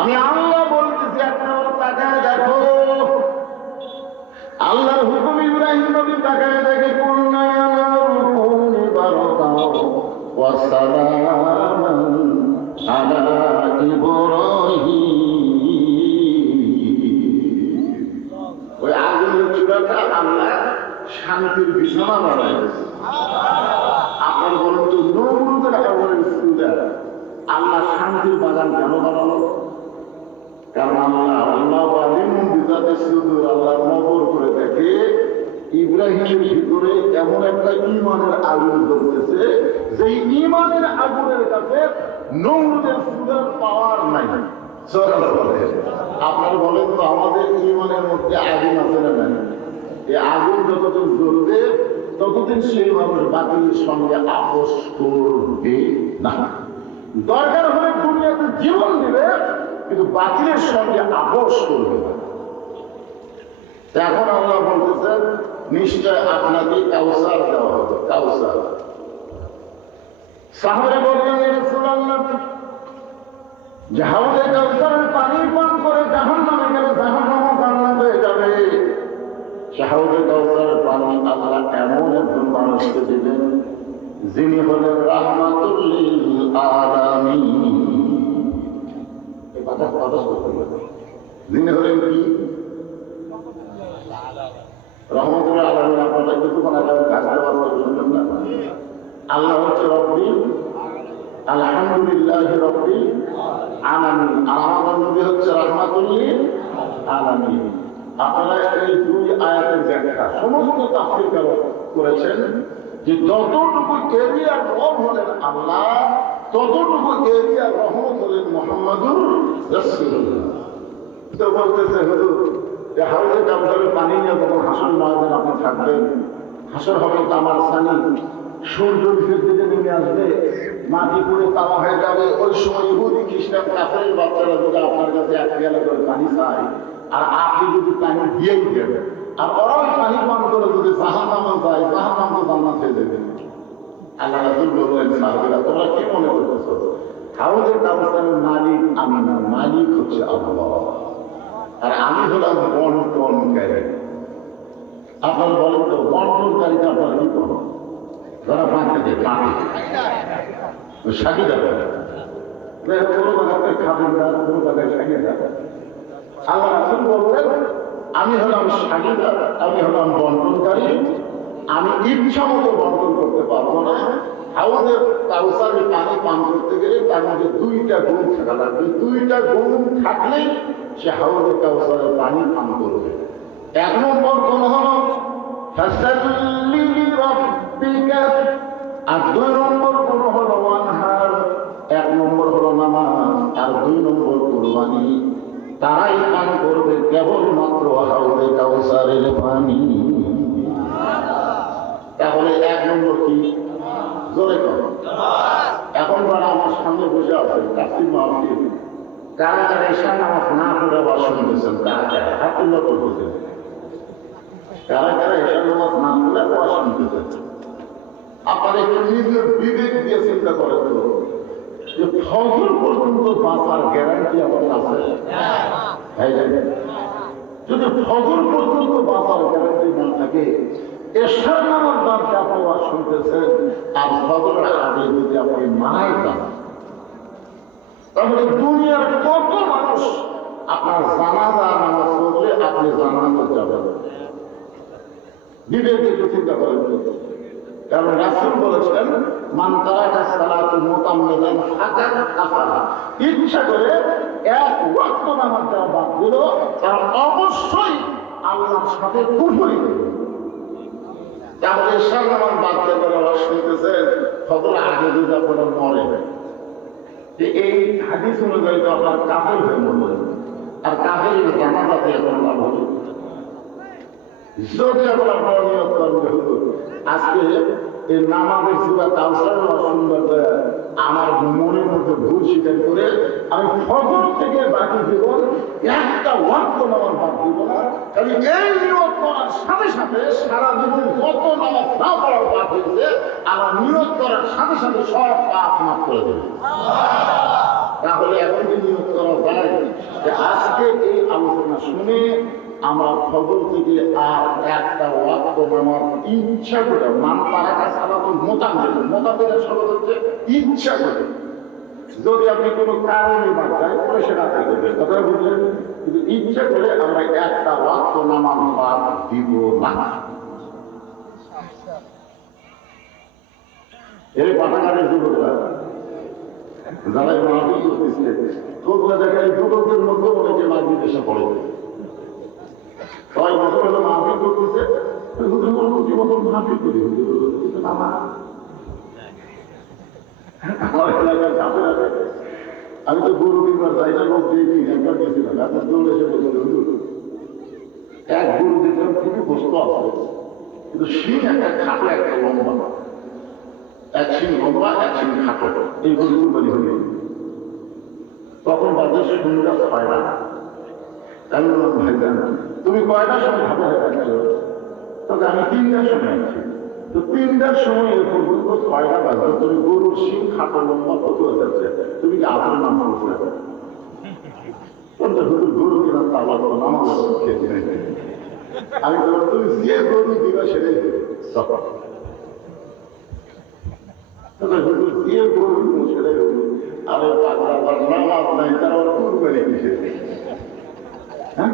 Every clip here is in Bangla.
আমি আল্লাহ বলতেছি একটা তাকায় দেখো, আল্লাহর হুকুম ইব্রাহিম নবী তাকায় দেখে কুলনা ইয়া নারু কুনি বারাকাও ওয়া সালামান আলা ইব্রাহিম। ওই আগুনের চূড়াটা আল্লাহ শান্তির বিছানা বানায় দিয়েছে। আপনার বলুন তো নমরুদের আগুনের চূড়া আল্লাহ শান্তির বাগান কেন বানালো? কারণ আল্লাহর নজর করে দেখে ইব্রাহিমের ভিতরে এমন একটা ঈমানের আগুন জ্বলতেছে যে ঈমানের আগুনের কাছে নমরুদের চূড়ার পাওয়ার নাই। আপনারা বলেন তো আমাদের ঈমানের মধ্যে আগুন আছে না নাই? এই আগুন যতদিন জ্বলবে ততদিন সেই মানুষ বাতিলের সঙ্গে আপোষ করবে না। দরকার হলে দুনিয়াতে জীবন দিবে কিন্তু বাতিলের সঙ্গে আপোষ করবে না। এখন আল্লাহ বলতেছেন নিশ্চয় আপনাকে কাউসার দেওয়া হবে। কাউসার সাহাবায়ে বললেন ইয়া রাসূলুল্লাহ, যে হাউজে কাউসারের পানি পান করে জাহান্নামে গেলে জাহান্নাম জান্নাত হয়ে যাবে। সে হাউজে কাউসারের পানি আল্লাহ এমন একজন মানুষকে দিবেন যিনি হলেন রাহমাতুল লিল আলামিন। যিনি হলেন কি? রহমতুল্লাহ আলামিন। আপনারা কিছুক্ষণ আগে শুনলেন না? আল্লাহ হচ্ছে রব্বিল আলহামদুলিল্লাহ রব্বিল আলামিন। আমার নবী হচ্ছে রাহমাতুল লিল আলামিন। আপনারা এই দুই আয়াতের ব্যাখ্যা সমস্ত তাফসীর করেছেন যে যতটুকু এরিয়ার রব হলেন আল্লাহ, ততটুকু এরিয়ার রহমত হলেন মুহাম্মাদুর রাসূলুল্লাহ। তো বলতেছে হুজুর যে হাউজে কাউসারের পানি নিয়ে যখন হাসর ময়দানে আপনি থাকবেন, হাসর হবে তামার সানি, সূর্য নিচের দিকে নেমে আসবে, মাটি পুড়ে তামা হয়ে যাবে। ওই সময় ইহুদি খ্রিস্টান কাফেরের বাচ্চারা যদি আপনার কাছে এক পেয়ালা করে পানি চায় আর আপনি যদি পানি দিয়েই দেবেন আর ওরা ওই পানি পান করে যদি জাহান্নামে যায়, জাহান্নাম তো জান্নাত হয়ে যাবে। আল্লাহ রাসূল বললেন সাহাবীরা তোমরা কি মনে করতেছো? হাউজে কাউসারের মালিক আমি না, মালিক হচ্ছে আল্লাহ, আর আমি হলাম বন্টনকারী। আপনারা বলেন তো বন্টনকারীকে আপনারা কি করেন? যারা বাঁচতে দেয় সাকিদা করে কোনো জায়গায় খাবেন না, কোনো জায়গায় সাকিদা। আল্লাহ রাসূল বললেন আমি হলাম সাকিদা, আমি হলাম বন্টনকারী। আমি ইচ্ছা মতো বন্টন করতে পারবো না। হাউজের কাউসারের পানি পান করতে গেলে তার মধ্যে দুইটা গুণ থাকা লাগবে। দুইটা গুণ থাকলেই সে হাউজের কাউসারের পানি পান করবে। এক নম্বর গুণ হলো ফাসাল্লি লিরাব্বিকা, আর দুই নম্বর গুণ হলো ওয়ানহার। এক নম্বর হলো নামাজ আর দুই নম্বর কুরবানি। তারাই পান করবে কেবলমাত্র হাউজে কাউসারের পানি। তাহলে এক নম্বর কি? জোরে করো। এখন যারা আমার সামনে বসে আছেন কাশিম মাহফিল, কারা কারা ঈশার নামাজ না পড়ে আবার শুনতেছেন? কারা কারা হাত তুলে করতেছেন? কারা কারা ঈশার নামাজ না পড়ে আবার শুনতেছেন? আপনারা একটু নিজের বিবেক দিয়ে চিন্তা করেন তো যে ফজর পর্যন্ত বাঁচার গ্যারান্টি আমার আছে? যদি ফজর পর্যন্ত বাঁচার গ্যারান্টি না থাকে, এশার নামাজ বাদ দিয়ে আপনি ওয়াজ শুনতেছেন আর ফজরের আগে যদি আপনি মারাই যান, তাহলে দুনিয়ার কত মানুষ আপনার জানাজা নামাজ পড়লে আপনি জানাজা যাবেন? বিবেকে একটু চিন্তা করেন। কারণ রাসূল বলেছেন মান তারাকা সালাতু মুতাম্মিদান ফাকাদ কাফারা, ইচ্ছা করে এক ওয়াক্ত নামাজ দেওয়া বাদ দিল তার অবশ্যই আল্লাহর সাথে কুফরি করবে। তাহলে ঈশার নামাজ বাদ দেওয়ার আওয়াজ শুনতেছেন ফজর আগে যদি আপনারা মরে, এই হাদিস অনুযায়ী তো আপনার কাফের হয়ে মরবেন। আর কাফের জানাজাতে এখন লাভ হবে যদি এখন আপনারা নিয়ত করবে হুজুর আজকে এই নামাজের সূরা কাউসারের সুন্দর করে আমার মনের মধ্যে ভুল স্বীকার করে আমি ফজর থেকে বাকি জীবন একটা ওয়াক্ত নামাজ বাদ দিব না। কারণ এই নিয়ত করার সাথে সাথে সারা জীবন যত নামাজ না পড়ার পাপ হয়েছে আমার নিয়ত করার সাথে সাথে সব পাপ মাফ করে দেবে। তাহলে এখন কি নিয়ত করা যায়? শুনে আমরা ফজর থেকে আর একটা ওয়াক্ত নামাজ ইচ্ছা করে তারাকা সালাতুল মোতাবের শব্দ হচ্ছে ইচ্ছা করে। যদি আপনি কোনো কারণে বাদ যায় তাহলে সেটা আদায় করবেন, কথা বুঝলেন? কিন্তু ইচ্ছা করে আমরা একটা ওয়াক্ত নামাজ বাদ দিব না। এই পাঠাগারের যুবকরা যারা মাহফিল করতেছে, তোমরা দেখা এই যুবকদের মধ্যে অনেকে মাহফিল এসে পড়ে। 6 বছর হলো মাহফিল করতেছে, প্রতি বছর মাহফিল করি আমার এলাকার কাপড় আছে। আমি তো গরু কিনবার যাইটা লোক দেখি, একবার গেছিলাম, আপনার দৌড়ে এসে বলছিল এক গরু দেখলাম খুবই বস্তু আছে, কিন্তু শিং একটা খাটো একটা লম্বা, এক শিং লম্বা এক শিং খাটো, এই গরু কুরবানি হইল। তখন বাজার সুন্দর হয় না। আমি বললাম ভাইজান তুমি কয়টার সময় হাতে থাকছো? তবে আমি 3টার সময় আছি। তো 3টার সময় এরকম 6টা বাজবে, তুমি গরুর শিং খাটো লম্বা কত যাচ্ছে, তুমি কি আসল নাম করছে? গরু কিনা তালা করো নামাজ খেতে নেই। আমি বললাম তুমি যে গরু দিবা সেটাই দেবে। যে গরু সেটাই দেবে। আরে নামাজ নাই তারা কুরবানি কিসে? হ্যাঁ,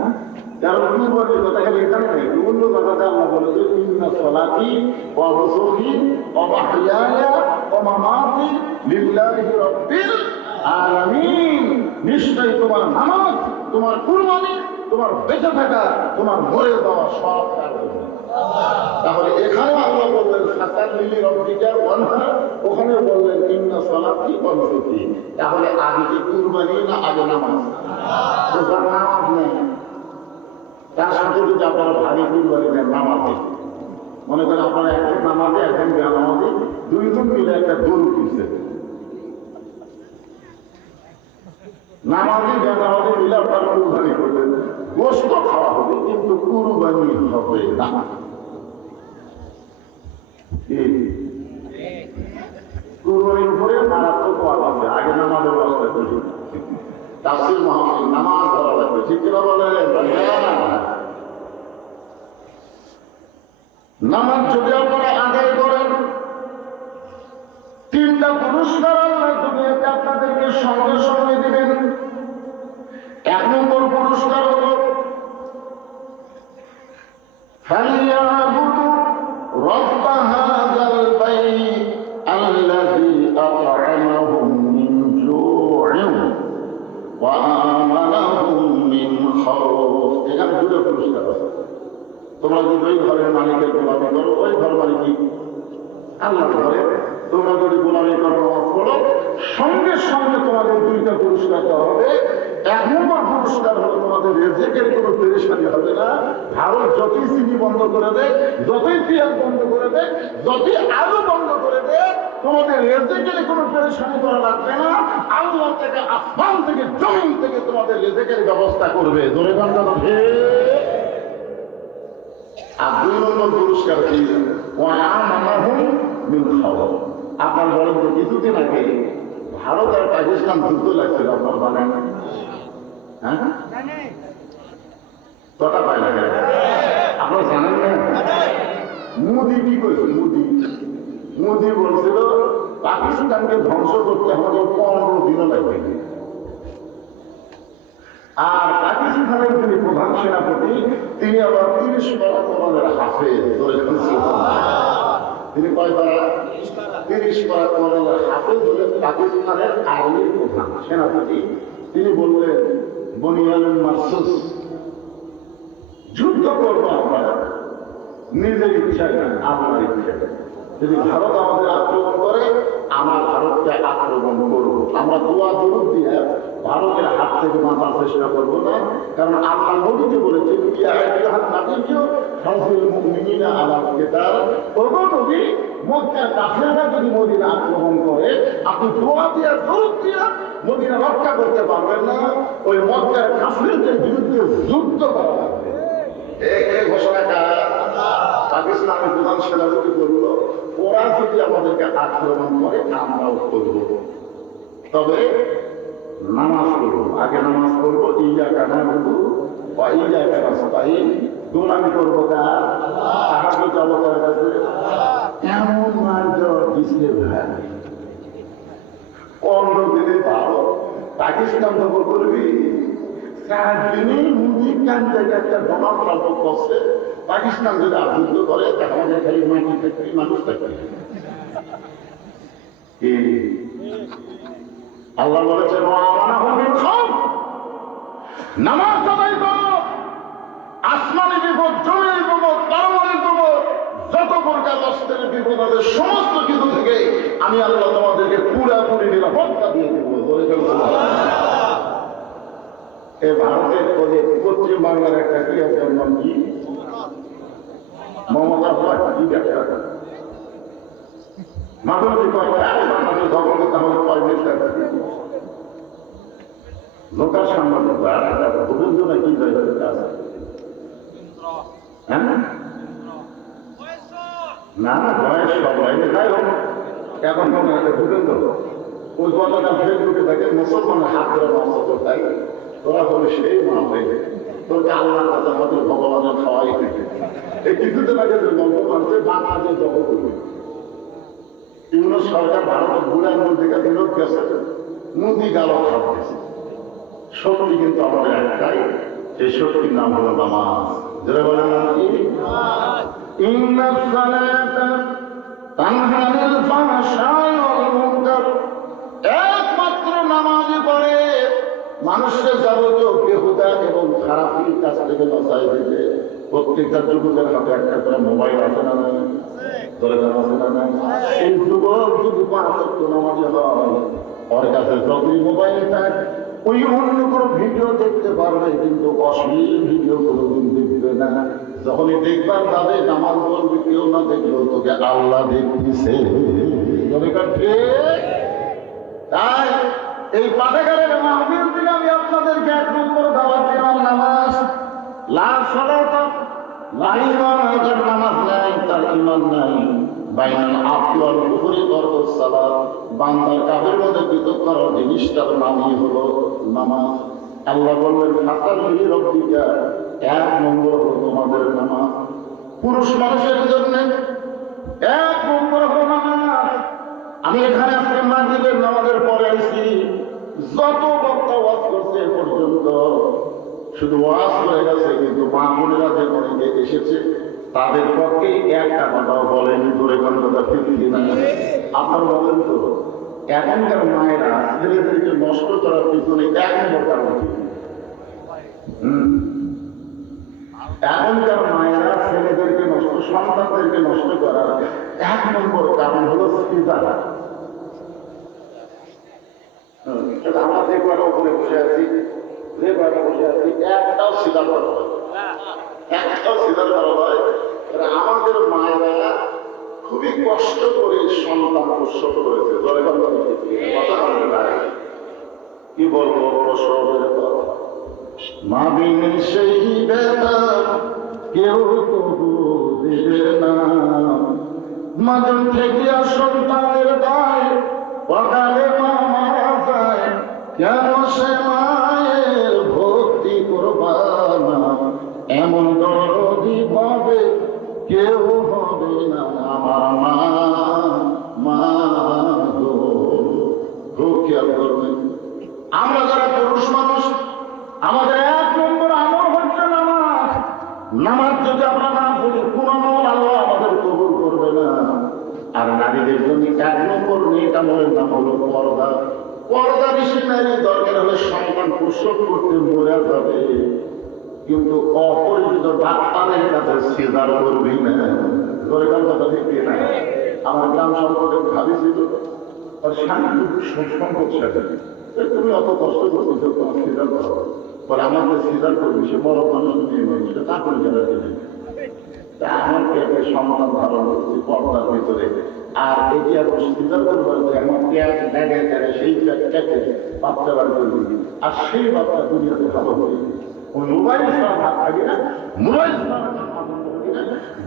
যারা কুরবানির কথা খালি এখানে নেই, অন্য কথাটা আল্লাহ বলেছে ইন্না সলাতি ওয়া নুসুকি ওয়া মাহইয়ায়া ওয়া মামাতি লিল্লাহি রাব্বিল আলামিন। নিশ্চয়ই তোমার নামাজ, তোমার কুরবানি, তোমার বেঁচে থাকা, তোমার মরে যাওয়া সব তার জন্য। তাহলে এখানে আল্লাহ বললেন ফাসাল্লি রাব্বিকা ওয়ানহার, ওখানে বললেন ইন্না সলাতি ওয়া নুসুকি। তাহলে আগে কি কুরবানি না আগে নামাজ? তো যার নামাজ নেই তার সাথে যদি আপনারা ভারী কুরবানি দেন নামাজে, মনে করেন আপনারা একজন নামাজে একজন বেনামাজে দুইজন মিলে একটা গরু কিনছে, নামাজে বেনামাজে মিলে আপনারা কুরবানি করবেন, গোশত খাওয়া হবে কিন্তু কুরবানি হবে না। কুরবানির উপরে মারাত্মক ওয়াজ আছে, আগে নামাজের ব্যবস্থা করুন। তাফসীর মাহফিল নামাজ ধরা লাগবে, ঠিক কিনা বলেন? নামাজ যদি আপনারা আদায় করেন 3টা পুরস্কার আল্লাহ দুনিয়াতে আপনাদেরকে সঙ্গে সঙ্গে দিবেন। 1 নম্বর পুরস্কার হল ফালিয়াবুদু রাব্ব হাযাল বাইত আল্লাযী আত'আমাহুম মিন জু'ইন ওয়া আমানাহুম মিন খাউফ। এখানে 2টা পুরস্কার আছে। তোমরা যদি ওই ঘরের মালিকের গোলামি করো, ওই ঘর মালিক আল্লাহ ঘরে তোমরা যদি গোলামি করো, নামাজ পড়ো, সঙ্গে সঙ্গে তোমাদের 2টা পুরস্কার দেওয়া হবে। 1 নম্বর পুরস্কার হলো তোমাদের রিজিকের কোনো পেরেশানি হবে না। ভারত যতই চিনি বন্ধ করে দেয়, যতই পেঁয়াজ বন্ধ করে দেয়, যতই আলু বন্ধ করে দেয়, তোমাদের রিজিকের কোনো পেরেশানি করা লাগবে না। আল্লাহ থেকে, আসমান থেকে, জমিন থেকে তোমাদের রিজিকের ব্যবস্থা করবে। জোরে বন্ধ হবে। আর 2 নম্বর পুরস্কার কি? আপনার বলেন তো কিছুদিন আগে ভারত আর পাকিস্তান যুদ্ধ লাগছিল, আপনার জানেন? হ্যাঁ, কথা পায় না, আপনার জানেন না? মোদি কি করেছিল? মোদি বলছিল পাকিস্তানকে ধ্বংস করতে আমাদের 15 দিনও লাগবে। আর পাকিস্তানের যিনি প্রধান সেনাপতি তিনি আবার 30 পারা কোরআনের হাফেজ। তিনি কয় পারা? 30 পারা কোরআনের হাফেজ হলেন পাকিস্তানের আর্মির প্রধান সেনাপতি। তিনি বললেন বনিয়ানুল মারসুস, যুদ্ধ করবো আমরা নিজের ইচ্ছায় না, আপনার ইচ্ছায়। যদি ভারত আমাদের আক্রমণ করে, আমরা ভারতকে আক্রমণ করবো। আমরা দোয়া দরুদ দিয়ে ভারতের হাত থেকে বাঁচার চেষ্টা করবো না, কারণ আল্লাহ নবীকে বলেছেন মক্কার কাফেররা যদি মদিনা আক্রমণ করে, আপনি দোয়া দিয়ে দরুদ দিয়ে মদিনা রক্ষা করতে পারবেন না। ওই মক্কার কাফেরদের বিরুদ্ধে যুদ্ধ করা লাগবে। এই ঘোষণাটা পাকিস্তানের প্রধান সেনাপতি করল, ওরা যদি আমাদেরকে আক্রমণ করে আমরাও করব, তবে নামাজ পড়বো। আগে নামাজ পড়বো ইয়া কানা বলবো ওই জায়গায় রাস্তায় গোলামি করবো কার? সাহায্য চাবো তার কাছে। এমন মারধর দিচ্ছে ভাই, 15 দিনে ভালো পাকিস্তান দখল করবি, 4 দিনে মুদির কান থেকে একটা ডোনাল্ড ট্রাম্প করছে পাকিস্তান যদি আবদ্ধ করে তাহলে খালি মাটি ফ্যাক্টরি মানুষ থাকবে। আল্লাহ বলেছেন নামাজ আদায় করো, আসমানি বিপদ, জমির বিপদ, পারমাণবিক বিপদ, যত প্রকার অস্ত্রের বিপদ আছে সমস্ত কিছু থেকে আমি আল্লাহ তোমাদেরকে পুরাপুরি নিরাপত্তা দিয়ে দেবো। এই ভারতের পশ্চিম বাংলার একটা কি আপনার নাম কি? মমতা কি ব্যাখ্যা মাধবী বাংলাদেশ দখল করতে হবে লোকাল সাংবাদিক ভূপেন্দ্র না কি হ্যাঁ না না বয়স সবাই যাই হোক এখন মনে হয় ভূপেন্দ্র ওই কথাটা ফেসবুকে থাকে মুসলমানের হাত ধরে মামলা তাই তোরা বলে সেই মা হয়ে তোকে আল্লাহর কাছে আমাদের ভগবানের সবাই থেকে এই কিছুদিন আগে যে গল্প করছে বাংলাদেশ দখল করবে বিভিন্ন সরকার ভারতের বুড়ার মধ্যে বিরোধ গেছে মুদি গালক খাচ্ছে। শক্তি কিন্তু আমাদের একটাই, সেই শক্তির নাম হলো নামাজ। যারা বলেন নাম কি? ইন্নাস সালাতা তানহা আনিল ফাহশাই ওয়াল মুনকার। একমাত্র নামাজই পড়ে মানুষকে যাবতীয় বেহুদা এবং খারাপির কাছ থেকে বাঁচায় দিতে। প্রত্যেকটা যুবকের হাতে একটা করে মোবাইল আছে না নাই? দরকার আছে না নাই? এই যুবক যদি 5 ওয়াক্ত নামাজি হয়, ওর কাছে যতই মোবাইল থাক ওই অন্য কোনো ভিডিও দেখতে পারবে, কিন্তু অশ্লীল ভিডিও কোনোদিন দেখবে না। যখনই দেখবার যাবে নামাজ পড়বে, কেউ না দেখলেও তোকে আল্লাহ দেখতেছে। তাই এই পাঠাগারের মাহফিল থেকে আমি আপনাদেরকে 1 নম্বর দাওয়াত দিলাম নামাজ। লা সালাতা লা ঈমান, যার নামাজ নাই তার ঈমান নাই। বাইনাল আবদি ওয়াল কুফরি তরকুস সালাত, বান্দার কাফের মধ্যে পৃথক করার জিনিসটার নামই হলো নামাজ। আল্লাহ বললেন ফাসাল্লি রাব্বিকা, 1 নম্বর হলো তোমাদের নামাজ। পুরুষ মানুষের জন্য 1 নম্বর হলো নামাজ। আমি এখানে আজকে মাগরিবের নামাজের পরে আইছি, যত বক্তা ওয়াজ করছে পর্যন্ত শুধু ওয়াজ হয়ে গেছে, কিন্তু মা বোনেরা যে অনেকে এসেছে তাদের পক্ষে একটা কথাও বলেন। ধরে কথা ঠিক না? আপনারা বলেন তো, এখনকার মায়েরা ছেলেদেরকে নষ্ট করার পিছনে 1 নম্বর কারণ কি? এখনকার মায়েরা ছেলেদেরকে নষ্ট, সন্তানদেরকে নষ্ট করার 1 নম্বর কারণ হলো সিজদা। আমরা যে কয়টা উপরে বসে আছি, একটাও সিজদা করা হয়, একটাও সিজদা করা হয়। আমাদের মায়েরা খুবই কষ্ট করে সন্তান প্রসব করেছে। কি বলবো, প্রসবের কথা মা বিনে সেই ব্যথা কেউ তবু দেবে না। মাজন থেকে সন্তানের দায় সকালে মা মারা যায়, কেন সে মায়ের ভক্তি করবা না? এমন দরদি ভাবে কেউ হবে না আমার মা। মা গো, খেয়াল করবেন, আমরা যারা পুরুষ মানুষ আমাদের 1 নম্বর আমল হচ্ছে নামাজ। নামাজ যদি আমরা না পড়ি, কোন আমল আল্লাহ আমাদের কবুল করবে না। আর নারীদের জন্য 1 নম্বর নেক আমলের নাম হলো পর্দা। পর্দা বেশি নারী দরকার হলে সন্তান প্রসব করতে মরে যাবে, কিন্তু অপরিচিত ডাক্তারের কাছে সিজার করবি না। ধরে কথা দেখবি না। আমার গ্রাম সম্পর্কে ভাবিছিল আর স্বামী সম্পদ, তুমি অত কষ্ট করতেছো, তোমার সিজার করো বলে আমাকে সিজার করবি, সে বড় মানুষ নিয়ে মানুষকে তা করে যারা দিবে। আমার পেটে সন্তান ধারণ করছি পর্দার ভিতরে, আর এটি আর সিজার করবো আমার পেট ব্যাগে গেলে সেই পেটটাকে বাচ্চা বার করে দিবি, আর সেই বাচ্চা দুনিয়াতে ভালো হয়ে ওই মোবাইল ছাড়া ভাত খাবি না। মোবাইল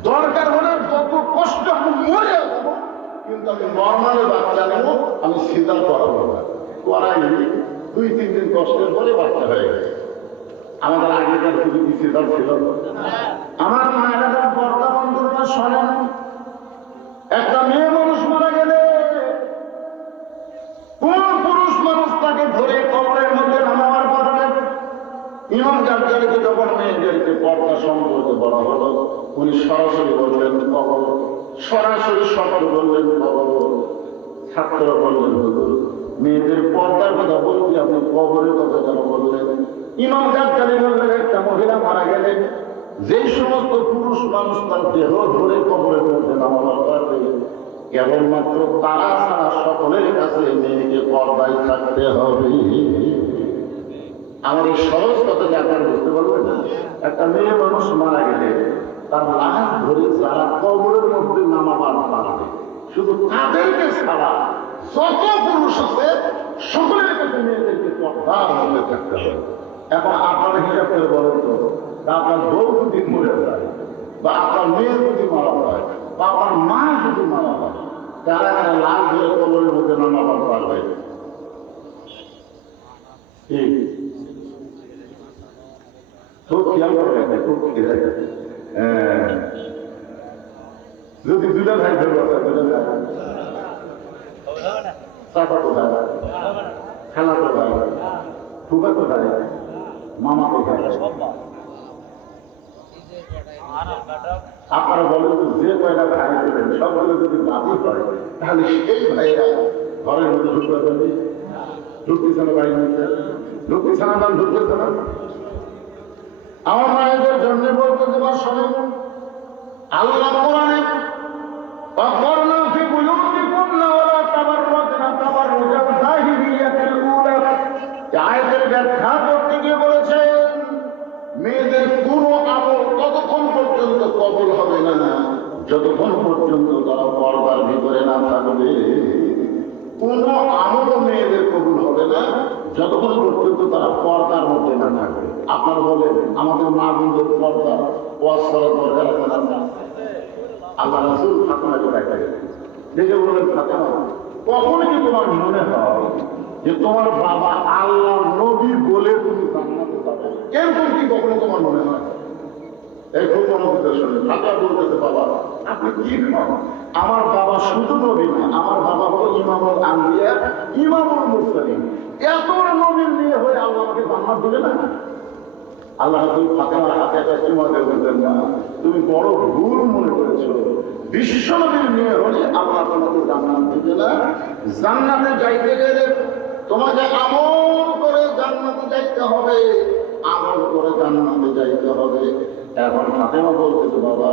দরকার হলে যত কষ্ট আমি মরে যাবো, কিন্তু আমি নর্মালে বাচ্চা নেবো, আমি সিজার করাবো না। করাইনি, 2-3 দিন কষ্টের পরে বাচ্চা হয়ে গেছে। আমাদের আগেকার খুবই ডিসিশন ছিল। আমার মায়েরা পর্দা বন্ধুরা শোনেন, একটা মেয়ে মানুষ মারা গেলে কোন পুরুষ মানুষ তাকে ধরে কবরের মধ্যে নামাবার কারণে ইমাম গাজ্জালিকে যখন মেয়েদেরকে পর্দা সম্পর্কে বলা হলো, উনি সরাসরি বললেন কবর, সরাসরি শব্দ বললেন কবর। ছাত্ররা বললেন হুজুর, মেয়েদের পর্দার কথা বলছি, আপনি কবরের কথা কেন বললেন? ইমাম গাজ্জালি বললেন, একটা মহিলা মারা গেলে যে সমস্ত পুরুষ মানুষ তার দেহ ধরে কবরের মধ্যে নামাবার পারবে, কেবলমাত্র তারা ছাড়া সকলের কাছে মেয়েকে পর্দায় থাকতে হবে। আমার এই সহজ কথাকে আপনারা বুঝতে পারবেন না? একটা মেয়ে মানুষ মারা গেলে তার লাশ ধরে যারা কবরের মধ্যে নামাবার পারবে, শুধু তাদেরকে ছাড়া যত পুরুষ আছে সকলের কাছে মেয়েদেরকে পর্দার মধ্যে থাকতে হবে। এখন আপনারা হিসাব করে বলেন তো, আপনার বউ যদি মরে যায়, বা আপনার মেয়ে যদি মারা হয়, বা আপনার মা যদি মারা হয়, তারা লাশ ধরে কবরের মধ্যে নামাবার পারবে? খুব খেয়াল করে, খুব খেয়াল। যদি দুটা ভাই ধরবো, চাচা কোথায়, খেলা কোথায়, ফুকা কোথায়, মামা কোথায়? আপনারা বলেন তো, যে কয়টা ভাই দেবেন সবগুলো যদি বাতিল হয়, তাহলে সেই ভাইরা ঘরের মধ্যে ঢুকতে পারবে? ঢুকতেছে না, বাড়ির মধ্যে ঢুকতেছে না, ঢুকতেছে না। আমার মায়েদের জন্য বলতে দেবার সময় আল্লাহ কোরআনে وَقَرْنَا فِي بُيُوتِكُنَّ وَلَا تَبَرَّجْنَ تَبَرُّجَ الْجَاهِلِيَّةِ الْأُولَى, আয়াতের ব্যাখ্যা করতে গিয়ে বলেছেন মেয়েদের কোনো আমল ততক্ষণ পর্যন্ত কবুল হবে না যতক্ষণ পর্যন্ত তারা পর্দার ভিতরে না থাকবে। কোনো আমলও মেয়েদের কবুল হবে না যতক্ষণ পর্যন্ত তারা পর্দার মধ্যে না থাকবে। আপনারা বলেন, আমাদের মা বোনদের পর্দা ওয়াজ করার দরকার আছে না? আল্লাহ রাসূল ফাতেমাকে দেখায়, দেখে বললেন, ফাতেমা, কখনো কি তোমার মনে হয় যে তোমার বাবা আল্লাহর নবী বলে তুমি জান্নাতে যাবে? এরকম কি কখনো তোমার মনে হয়? এই খুব মনোযোগ শুনে ফাতেমা বলতেছে, বাবা আপনি কি খান? আমার বাবা শুধু নবী না, আমার বাবা হলো ইমামুল আম্বিয়া, ইমামুল মুরসালিন। এত বড় নবীর মেয়ে হয়ে আল্লাহ আমাকে জান্নাত দিবে না? আল্লাহ রাসূল ফাতেমার হাতে একটা চুমা দিয়ে বললেন, না, তুমি বড় ভুল মনে করেছো। বিশ্ব নবীর মেয়ে হলে আল্লাহ তোমাকে জান্নাত দিবে না। জান্নাতে যাইতে গেলে তোমাকে আমল করে জান্নাতে যাইতে হবে, আমল করে জান্নাতে যাইতে হবে। এখন ফাতেমা বলতেছে, বাবা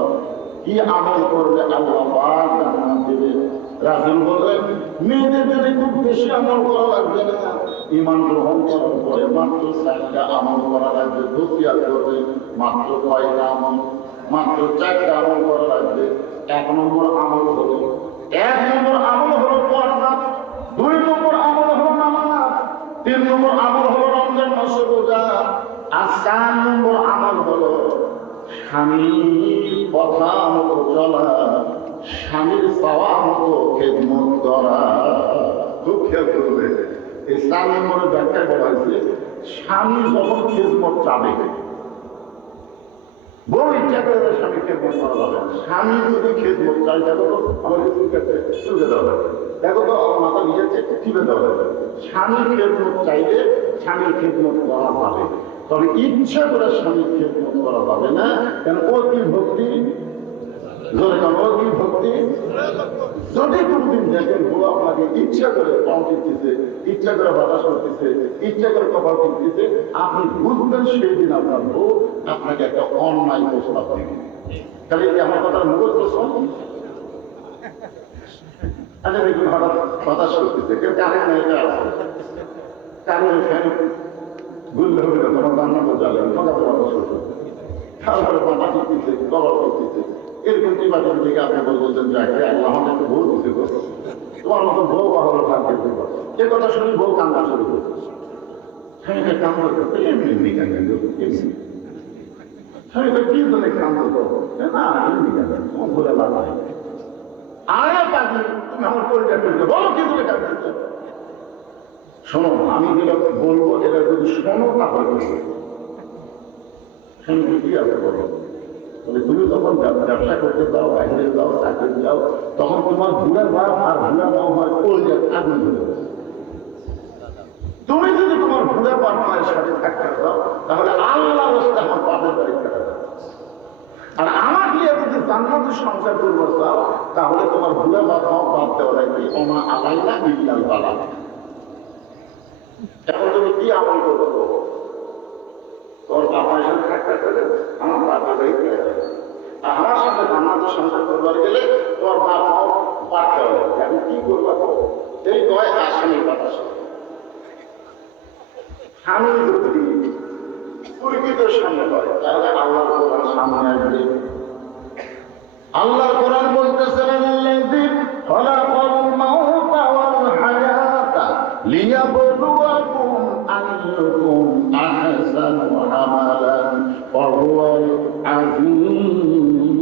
কি আমল করলে আল্লাহ পাক জান্নাত দিবে? রাসূল বললেন, মেয়েদের যদি খুব বেশি আমল করা লাগবে না, ঈমান গ্রহণ করার পরে মাত্র 4টা আমল করা লাগবে। দুটিয়া করবে মাত্র 6টা আমল, মাত্র 4টা আমল করা লাগবে। 1 নম্বর আমল হলো পর্দা, 2 নম্বর আমল হলো নামাজ, 3 নম্বর আমল হলো রমজান মাসে রোজা, আর 4 নম্বর আমল হলো স্বামীর কথা মতো চলা, স্বামীর চাওয়া মতো খেদমত করা। খুব খেয়াল করবে, এই 4 নম্বরের ব্যাখ্যায় বলা হয়েছে, স্বামী যখন খেদমত চাবে, বউ ইচ্ছা করে স্বামী খেদমত করা যাবে। স্বামী যদি খেদমত চাই, দেখো তো আমাকে চুলকে দেওয়া যাবে, দেখো তো আমার মাথা ভিজেছে, টিপে দেওয়া যাবে। স্বামী খেদমত চাইলে স্বামীর খেদমত করা যাবে, তবে ইচ্ছা করে স্বামীর খেদমত করা যাবে না। কেন? অতি ভক্তি, অতি ভক্তি। যদি কোনদিন দেখেন বউ আপনাকে ইচ্ছা করে পাও টিপতেছে, ইচ্ছা করে বাতাস করতেছে, ইচ্ছা করে কপাল টিপতেছে, আপনি বুঝবেন সেই দিন আপনার বউ আপনাকে একটা অন্যায় প্রস্তাব দিবে। তাহলে আমার কথার মুখস্থ শোন। আচ্ছা দেখুন, হঠাৎ বাতাস করতেছে, কেউ কারেন্ট নাই, কারেন্ট ফ্যান গুললে হবে না, তোমার রান্না করে যাবে, তোমাকে বাতাস করতে, তারপরে বাতাস করতেছে, কপাল করতেছে, এরকম নির্বাচন থেকে আপনি বলতেছেন, যাকে আল্লাহ আমাকে বউ দিতে করো, তোমার মতো বউ বাহর ভাগ্য দেবো। এ কথা শুনি বউ কান্না শুরু করতে, স্বামীকে কান্না করতে, এমনি কান্না করতে, স্বামীকে কি জন্য কান্না করবো না, এমনি কান্না তোমার বলে লাভ হয়। আরে পাখি, তুমি আমার পরিচয় করতে বলো কি করে কান্না করতে। শোনো, আমি যেটা বলবো এটা যদি শোনো তাহলে স্বামীকে কি আছে বলো? বলে তুমি যখন ব্যবসা করতে যাও, বাইরে যাও, চাকরি যাও, তখন তোমার বুড়ার বাপ আর বুড়া বাপ হয় কলজার আগুন ধরে গেছে। তুমি যদি তোমার বুড়া বাপ মায়ের সাথে থাকতে চাও, তাহলে আল্লাহ রাস্তায় আমার বাপের বাড়ি থাকা যাবে। আর আমার নিয়ে যদি জান্নাতের সংসার করবো চাও, তাহলে তোমার বুড়া বাপ মাও বাপ দেওয়া লাগবে। ওমা আলাইনা বিল্লাল বালা। এখন তুমি কি আমল করবো? তোর বাবার সাথে থাকতে গেলে আমার বাপের বাড়ি ফিরে যাবে। আর আমার সাথে জান্নাতের সংসার করবার গেলে তোর বাপ মাও বাপ দেওয়া লাগবে। আমি কি করবো? এই কয় আসামি কথা। স্বামী যদি পরিচিত সামনে হয়, তাহলে আল্লাহর কোরআন সামনে আসবে। আল্লাহর কোরআন বলতেছেন, আল্লাযী খালাকাল মাউতা ওয়াল হায়াতা লিয়াবলুয়াকুম আইয়ুকুম আহসানু আমালান ওয়া হুয়াল আজিজুল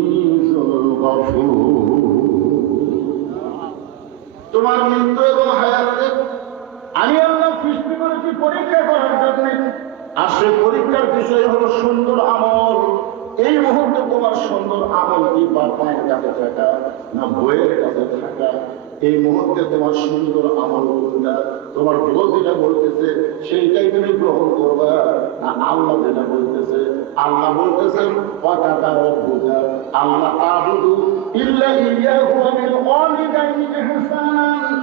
গফুর। তোমার মৃত্যু এবং হায়াতে আমি আল্লাহ সৃষ্টি করেছি পরীক্ষা করার জন্য। আর সেই পরীক্ষার বিষয় হলো সুন্দর আমল। এই মুহূর্তে তোমার সুন্দর আমল কি বাপ মায়ের কাছে থাকা না বইয়ের কাছে থাকা? এই মুহূর্তে তোমার সুন্দর আমল কোনটা? তোমার বউ যেটা বলতেছে সেইটাই তুমি গ্রহণ করবা না আল্লাহ যেটা বলতেছে? আল্লাহ বলতেছেন আল্লাহ তা'বুদু ইল্লা ইয়্যাহু ওয়া বিল ওয়ালিদাইনি ইহসানান।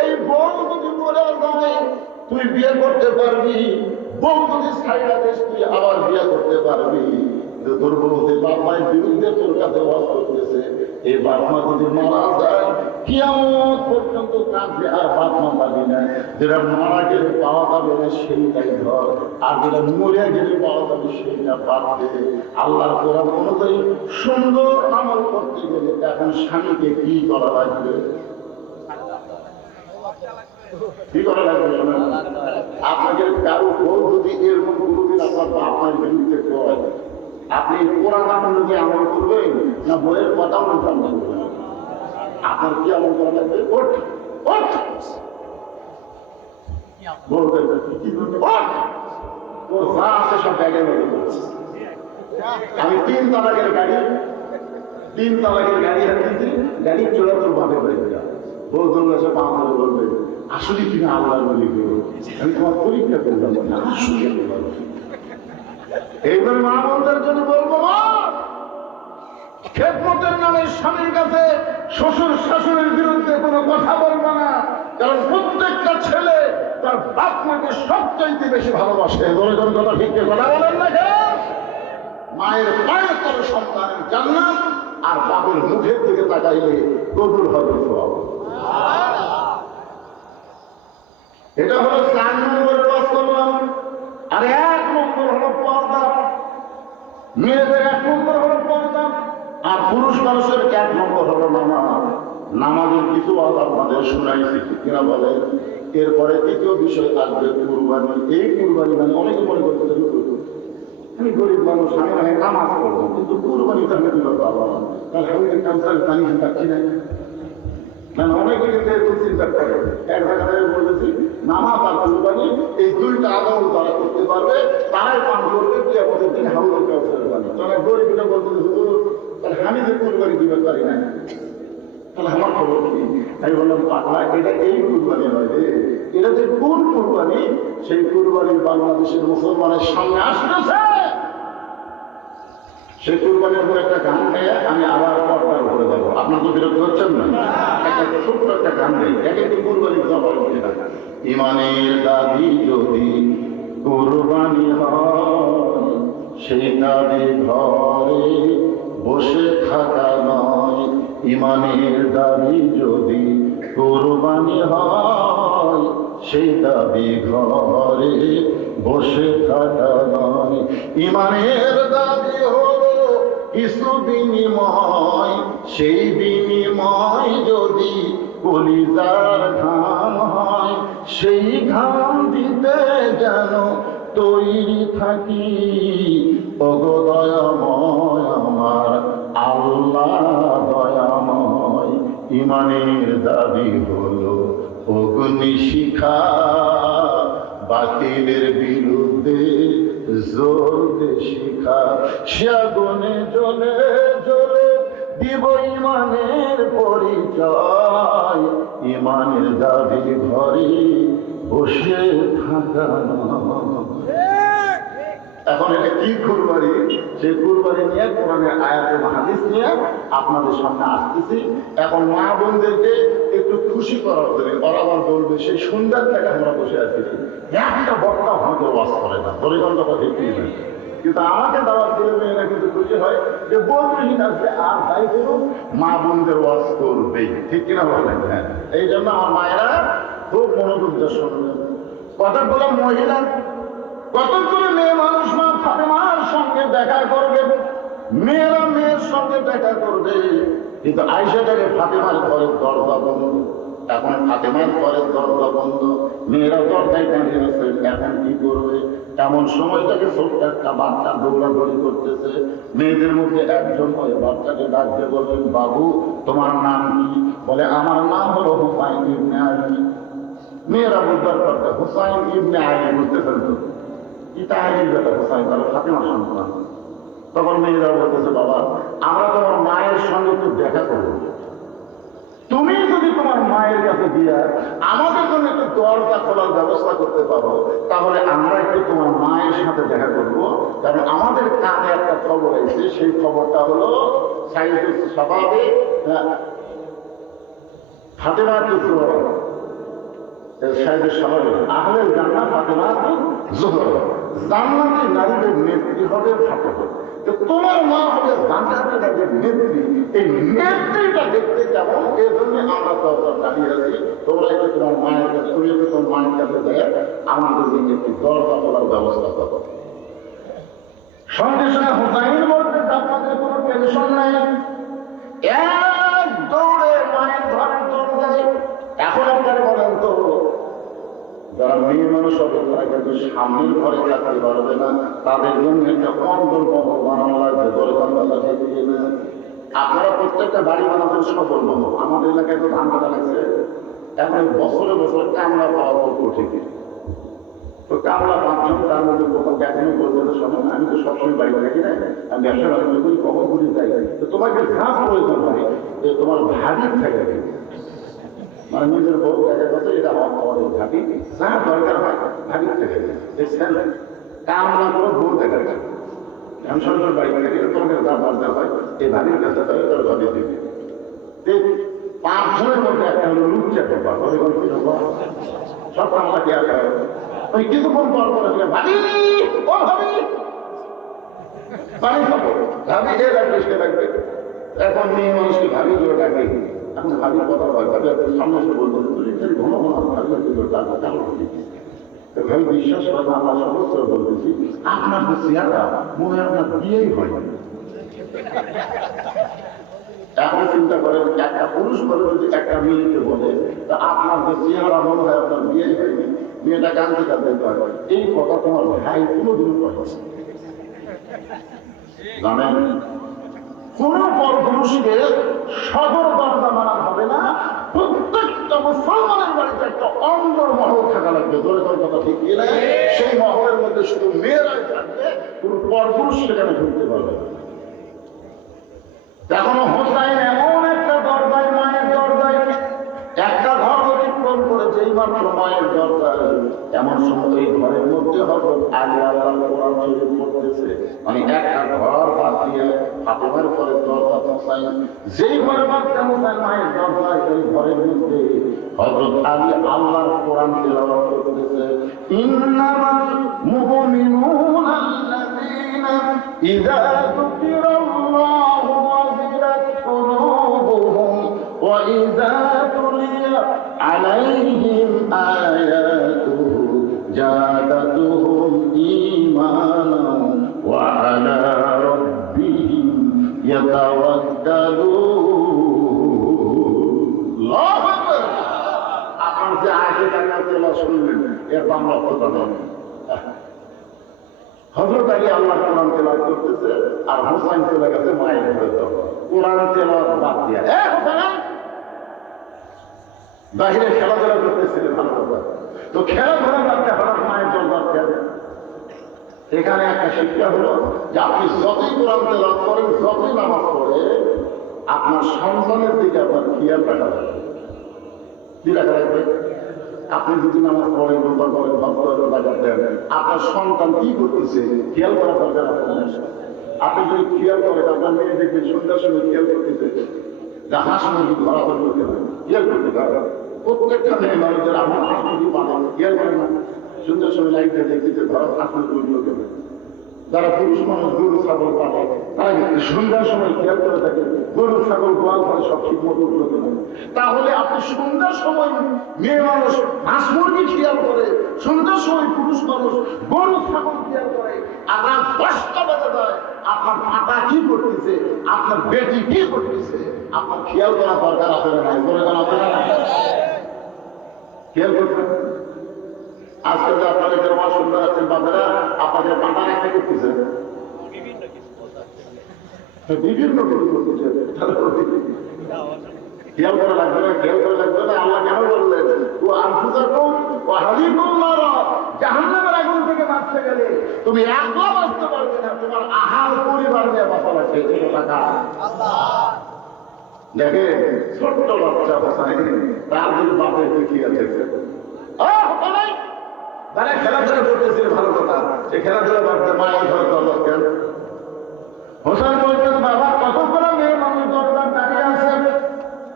এই বউ যদি বলে যায় তুই বিয়ে করতে পারবি, বউ যদি ছাইড়া দেশ তুই আবার বিয়ে করতে পারবি। তোর বউ যে বাপ মায়ের বিরুদ্ধে তোর কাছে ওয়াজ করতেছে, এই বাপ মা যদি মারা যায় কিয়ামত পর্যন্ত কাঁদবে আর বাপ মা পাবি না। যেটা মারা গেলে পাওয়া যাবে না সেইটাই ধর, আর যেটা মরে গেলে পাওয়া যাবে সেইটা বাদ দে। আল্লাহর কোরআন অনুযায়ী সুন্দর আমল করতে গেলে এখন স্বামীকে কি করা লাগবে? কি করা লাগবে? আপনাকে কারো বউ যদি এরকম কোনোদিন আপনার বাপ মায়ের বিরুদ্ধে কয়, আপনি কোরআন অনুযায়ী আমল করবেন না বইয়ের কথা অনুসরণ করবেন? আপনার কি আমল করা লাগবে? সব ব্যাগের মধ্যে করছে। আমি 3 তালাকের গাড়ি হাঁটতেছি, গাড়ি চলে তোর বাপের বাড়ি বলতো বলবে আসলে কিনা আল্লাহ বলি আমি তোমার পরীক্ষা করলাম না আসলে। এইবার মা বোনদের জন্য বলবো, মা খেদমতের নামে স্বামীর কাছে শ্বশুর শাশুড়ির বিরুদ্ধে কোনো কথা বলবো না, কারণ প্রত্যেকটা ছেলে তার বাপ মাকে সবচাইতে বেশি ভালোবাসে। জোরে কথা ঠিক কথা বলেন না? মায়ের পায়ের তলে সন্তানের জান্নাত, আর বাপের মুখের দিকে তাকাইলে কবুল হবে সওয়াব। এটা হলো 4 নম্বরের কাজ করলাম। আর 1 নম্বর হলো পর্দা। মেয়েদের 1 নম্বর হলো পর্দা, আর পুরুষ মানুষের 1 নম্বর হলো নামাজ। নামাজের কিছু আপনাদের শুনাইছি কিনা বলেন। এরপরে 3য় বিষয় আসবে কুরবানি। এই কুরবানি মানে অনেকে মনে করতে আমি গরিব মানুষ, আমি মানে নামাজ পড়বো কিন্তু কুরবানি তো আমি দিল বাবা, তাহলে আমি কামসার পানি পাচ্ছি না। মানে অনেকে কিন্তু এরকম চিন্তা করে। এক জায়গায় বলেছি নামাজ আর কুরবানি এই 2টা আমল যারা করতে পারবে তারাই পান করবে কিয়ামতের দিন হাউজে কাউসারের পানি। তাহলে গরিবটা বলতে তাহলে আমি যে কুরবানি দিতে পারি না, তাহলে আমার খবর কি? আমি বললাম পাগলা, এটা এই কুরবানি নয় রে, এটা যে কোন কুরবানি? সেই কুরবানি বাংলাদেশের মুসলমানের সামনে আসতেছে। সেই কুরবানির উপর একটা গান গায়ে আমি আবার পর্দার উপরে যাবো। আপনার তো বিরক্ত হচ্ছেন না? একটা ছোট্ট একটা গান গাই, একে তো কুরবানির জবাব দিয়ে না। ইমানের দাবি যদি কুরবানি হয়, সেই দাবি ঘরে বসে থাকা নয়। ইমানের দাবি যদি কুরবানি হয়, সেই দাবি ঘরে বসে থাকা নয়। ইমানের দাবি হলো কিছু বিনিময়, সেই বিনিময় যদি কলিজার ঘাম হয়, সেই ঘাম দিতে যেন তৈরি থাকি। ওগো দয়াময় আমার আল্লাহ দয়াময়। ইমানের দাবি হলো অগ্নিশিখা, বাতিলের বিরুদ্ধে জ্বলতে শিখা, সে আগুনে জ্বলে জ্বলে দিব ইমানের পরিচয়। ইমানের দাবি ঘরে বসে থাকা এখন এটা কি কুরবানি, সেই কুরবানি নিয়ে কোরআনের আয়াতে হাদিস নিয়ে আপনাদের সামনে আসতেছি। এখন মা বোনদেরকে একটু খুশি করার জন্য ওরা আবার বলবে সেই সুন্দর থেকে আমরা বসে আছি, একটা বক্তা আমাকে ওয়াজ করে না, দরিদ্র কথা দেখতে না, কিন্তু আমাকে দাওয়াত দিলে মেয়েরা কিন্তু খুশি হয় যে বলবেই না যে আর তাই করুন, মা বোনদের ওয়াজ করবেই, ঠিক কিনা বলেন? হ্যাঁ, এই জন্য আমার মায়েরা খুব মনোযোগ দিয়ে শুনবেন। কতগুলো মহিলা, কতগুলো মেয়ে মানুষ মা ফাতেমার সঙ্গে দেখা করবে, মেয়েরা মেয়ের সঙ্গে দেখা করবে, কিন্তু আয়েশাটাকে ফাতেমার ঘরের দরজা বন্ধ। এখন ফাতেমার ঘরের দরজা বন্ধ, মেয়েরা দরজায় দাঁড়িয়ে আছে, এখন কি করবে? এমন সময়টাকে ছোট্ট একটা বাচ্চা দৌড়াদৌড়ি করতেছে, মেয়েদের মধ্যে একজন ওই বাচ্চাকে ডাকতে বললেন, বাবু তোমার নাম কি? বলে আমার নাম হলো হুসাইন ইবনে আলী। মেয়েরা বুঝবার করতে হুসাইন ইবনে আলী বুঝতেছেন তো এটা আলীর বেটা হুসাইন, তাহলে ফাতেমার সন্তান। তখন মেয়েরা বলতেছে, বাবা আমরা তোমার মায়ের সঙ্গে একটু দেখা করবো, তুমি যদি তোমার মায়ের কাছে দিয়া আমাদের জন্য একটু দরজা খোলার ব্যবস্থা করতে পারো, তাহলে আমরা একটু তোমার মায়ের সাথে দেখা করবো। কারণ আমাদের কানে একটা খবর এসেছে, সেই খবরটা হলো সাইদুল সাবাবে ফাতেমাতুজ জোহরা, সাইদুল সাবাবে আহলে জান্নাত ফাতেমাতুজ জোহরা, জান্নাতের নারীদের নেত্রী হবে ফাতেমা। তোমার মা হবে জান্নাতের নারীদের নেত্রী, এই নেত্রীটা দেখতে কেমন, এই জন্য আমরা দরজা দাঁড়িয়ে আছি, তোমরা একটু তোমার মায়ের কাছে, তুমি একটু তোমার মায়ের কাছে দেয় আমাদের জন্য একটি দরজা খোলার ব্যবস্থা করো। সঙ্গে সঙ্গে হুসাইন বলতেছে, আপনাদের কোনো টেনশন নাই, এক দৌড়ে মায়ের ঘরের দরজায়। এখন আপনারা বলেন তো, যারা মেয়ে মানুষ হবে তারা কিন্তু সামনের ঘরে থাকতে পারবে না, তাদের জন্য একটা অন্তর্মহল বানানো লাগবে। আপনারা প্রত্যেকটা বাড়ি বানাতেন সফল হবো, আমাদের এলাকায় তো ধান কাটা লাগছে, এখন বছরে বছরে কামলা পাওয়া অল্প ঠিক, তো কামলা পাঁচজন, তার মধ্যে কোথাও এখনো পর্যন্ত সময়। আমি তো সবসময় বাড়ি থাকি না, আমি ব্যবসা বাণিজ্য করি, কখন করি যাই, তো তোমাকে যা প্রয়োজন হয় যে তোমার ভাগির থাকে, মানে নিজের বউ দেখা যাচ্ছে এটা আমাদের ঘাটি, যা দরকার হয় ভাগির থেকে দেখছেন, কামলা করে বউ দেখা যায়। আমি সরকার বাড়ি থাকি, তোমাকে যা দরকার হয় এই ভাগির কাছে তাহলে তারা ভাবি দিবে। পাঁচজনের মধ্যে একটা হলো লুচ্চা ব্যাপার, সব কামলা কি আছে ওই কিছুক্ষণ পর করে ভাবি ও ভাবি পানি খাবো, ভাবি এ লাগবে সে লাগবে। এখন মেয়ে মানুষকে ভাবি দিয়ে ডাকে, এখন ভাবি কথা হয়, ভাবি আপনার সামনে এসে বলবো তুমি ঘন ঘন ভাবি ডাকা কেন ভাবি বিশ্বাস করবো, আমরা সমস্ত বলতেছি আপনার যে চেহারা মনে হয় আপনার বিয়েই হয়। এখন চিন্তা করেন একটা পুরুষ বলে যদি একটা মেয়েকে বলে তা আপনার যে চেহারা মনে হয় আপনার বিয়েই হয়নি, মেয়েটা কান্দতে কান্দতে হয়, এই কথা তোমার ভাই কোনোদিন করে জানেন? কোন পরপুরুষকে সদর দরজা মানা হবে না, প্রত্যেকটা মুসলমানের বাড়িতে একটা অন্দর মহল থাকা লাগবে। ধরে তোর কথা ঠিক কিনা? সেই মহলের মধ্যে শুধু মেয়েরাই থাকবে, কোন পরপুরুষ সেখানে ঢুকতে পারবে না। এখনো হোসাইন এমন একটা দরজায়, মায়ের দরজায় একটা ঘর অতিক্রম করেছে, এই মাত্র মায়ের দরজায়, এমন সময় এই ঘরের মধ্যে হযরত আলী আল্লাহ কোরআন শরীফ পড়তেছে, মানে একটা ঘর বাদ দিয়ে ফাতেমার ঘরের দরজা হোসাইন, যেই ঘরের মধ্যে হোসাইন মায়ের দরজায়, ওই ঘরের মধ্যে হযরত আলী আল্লাহর কোরআন তেলাওয়াত করতেছে। ইন্নামাল মুমিনুনা আল্লাযীনা ইযা যুকিরাল্লাহু ওয়াজিলাত কুলুবুহুম ওয়া ইযা তুলিয়াত আলাইহিম আয়াতুহু জাদাতুহুম ঈমানান ওয়া আলা রাব্বিহিম ইয়াতাওয়াক্কালুন। আল্লাহু আকবার। আপনারা যে আয়াতের তেলাওয়াত শুনলেন এর বাংলা কথা জানেন? হযরত আলী আল্লাহ কোরআন তেলাওয়াত করতেছে আর হোসাইন চলে গেছে মায়ের ঘরে, কোরআন তেলাওয়াত বাদ দিয়া বাহিরে খেলাধুলা করতেছিলেন, ভালো কথা। তো খেলাধুলা বাদ দিয়ে হঠাৎ মায়ের দরবার খেলে এখানে একটা শিক্ষা হলো যে আপনি যতই কোরআন তেলাওয়াত করেন, যতই নামাজ পড়ে, আপনার সন্তানের দিকে আপনার খেয়াল রাখা লাগবে। কি রাখা লাগবে? আপনি যদি নামাজ পড়েন, রোজা করেন, ভক্ত বাজার দেন, আপনার সন্তান কি করতেছে খেয়াল করা দরকার আপনার। আপনি যদি খেয়াল করেন, আপনার মেয়ে দেখবেন সন্ধ্যার সময় খেয়াল করতেছে যে হাঁস মুরগি ধরা ধরে করতে হবে, খেয়াল করতে হবে। প্রত্যেকটা মেয়ে মানুষের আমার হাঁস মুরগি পাবেন, খেয়াল করে না, সন্ধ্যার সময় লাইটে দেখতেছে ধরা হাঁস মুরগি লোকের। যারা পুরুষ মানুষ গরু ছাগল পাবে, তারা সন্ধ্যার সময় খেয়াল করে থাকে গরু ছাগল গোয়াল করে সব ঠিক মতো উঠলো কিনা। তাহলে আপনি সন্ধ্যার সময় মেয়ে মানুষ হাঁস মুরগি খেয়াল করে, সন্ধ্যার সময় পুরুষ মানুষ গরু ছাগল খেয়াল করে, আর রাত 10টা বাজে যায় আপনার মাতা কি করতেছে, আপনার বেটি কি করতেছে, আপনার খেয়াল করা দরকার আছে না? করে জানা আপনারা খেয়াল করছেন? আজকে যে আপনাদের আমার সুন্দর আছেন বাপেরা, আপনাদের মাথা রাখতে করতেছে বিভিন্ন কিছু করতেছে। খেয়াল করা লাগবে না, খেয়াল করা লাগবে না। আল্লাহ কেন বললেন ও আনফুসাকুম ওয়া আহলিকুম নারা, জাহান্নামের আগুন থেকে বাঁচতে গেলে তুমি একলা বাঁচতে পারবে না, তোমার আহার পরিবার নিয়ে বাঁচা লাগবে। এই টাকা দেখে ছোট্ট বাচ্চা বাঁচায় তার যদি বাপের দেখিয়ে দেখছে তারা খেলাধুলা করতেছিল, ভালো কথা, সে খেলাধুলা করতে মায়ের ঘর দরকার কেন? হোসেন বলতেন বাবা কতগুলো মেয়ে মানুষ দরকার দাঁড়িয়ে আছে,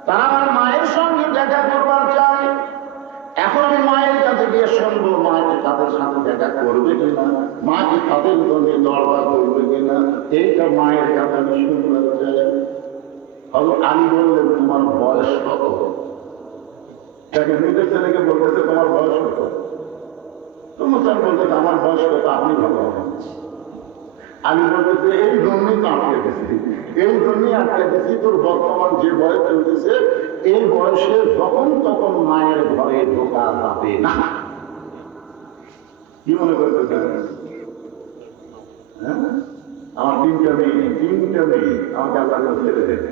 তারা আমার মায়ের সঙ্গে দেখা করবার চাই। এখন আমি মায়ের কাছে গিয়ে শুনবো মা কি তাদের সাথে দেখা করবে কিনা, মা কি তাদের জন্য দরকার করবে কিনা, এইটা মায়ের কাছে আমি শুনবার চাই। আমি বললেন তোমার বয়স কত? নিজের ছেলেকে বলতেছে তোমার বয়স কত? মুসলমান বলতে আমার বয়স কত আপনি ভালো। আমি বলতেছি এই জন্যই তো আটকে গেছি, এই জন্যই আটকে গেছি। তোর বর্তমান যে বয়স চলতেছে, এই বয়সে যখন তখন মায়ের ঘরে ঢোকা যাবে না। কি মনে করতেছে? আমার তিনটা মেয়ে আমাকে আল্লাহ ছেড়ে দেবে।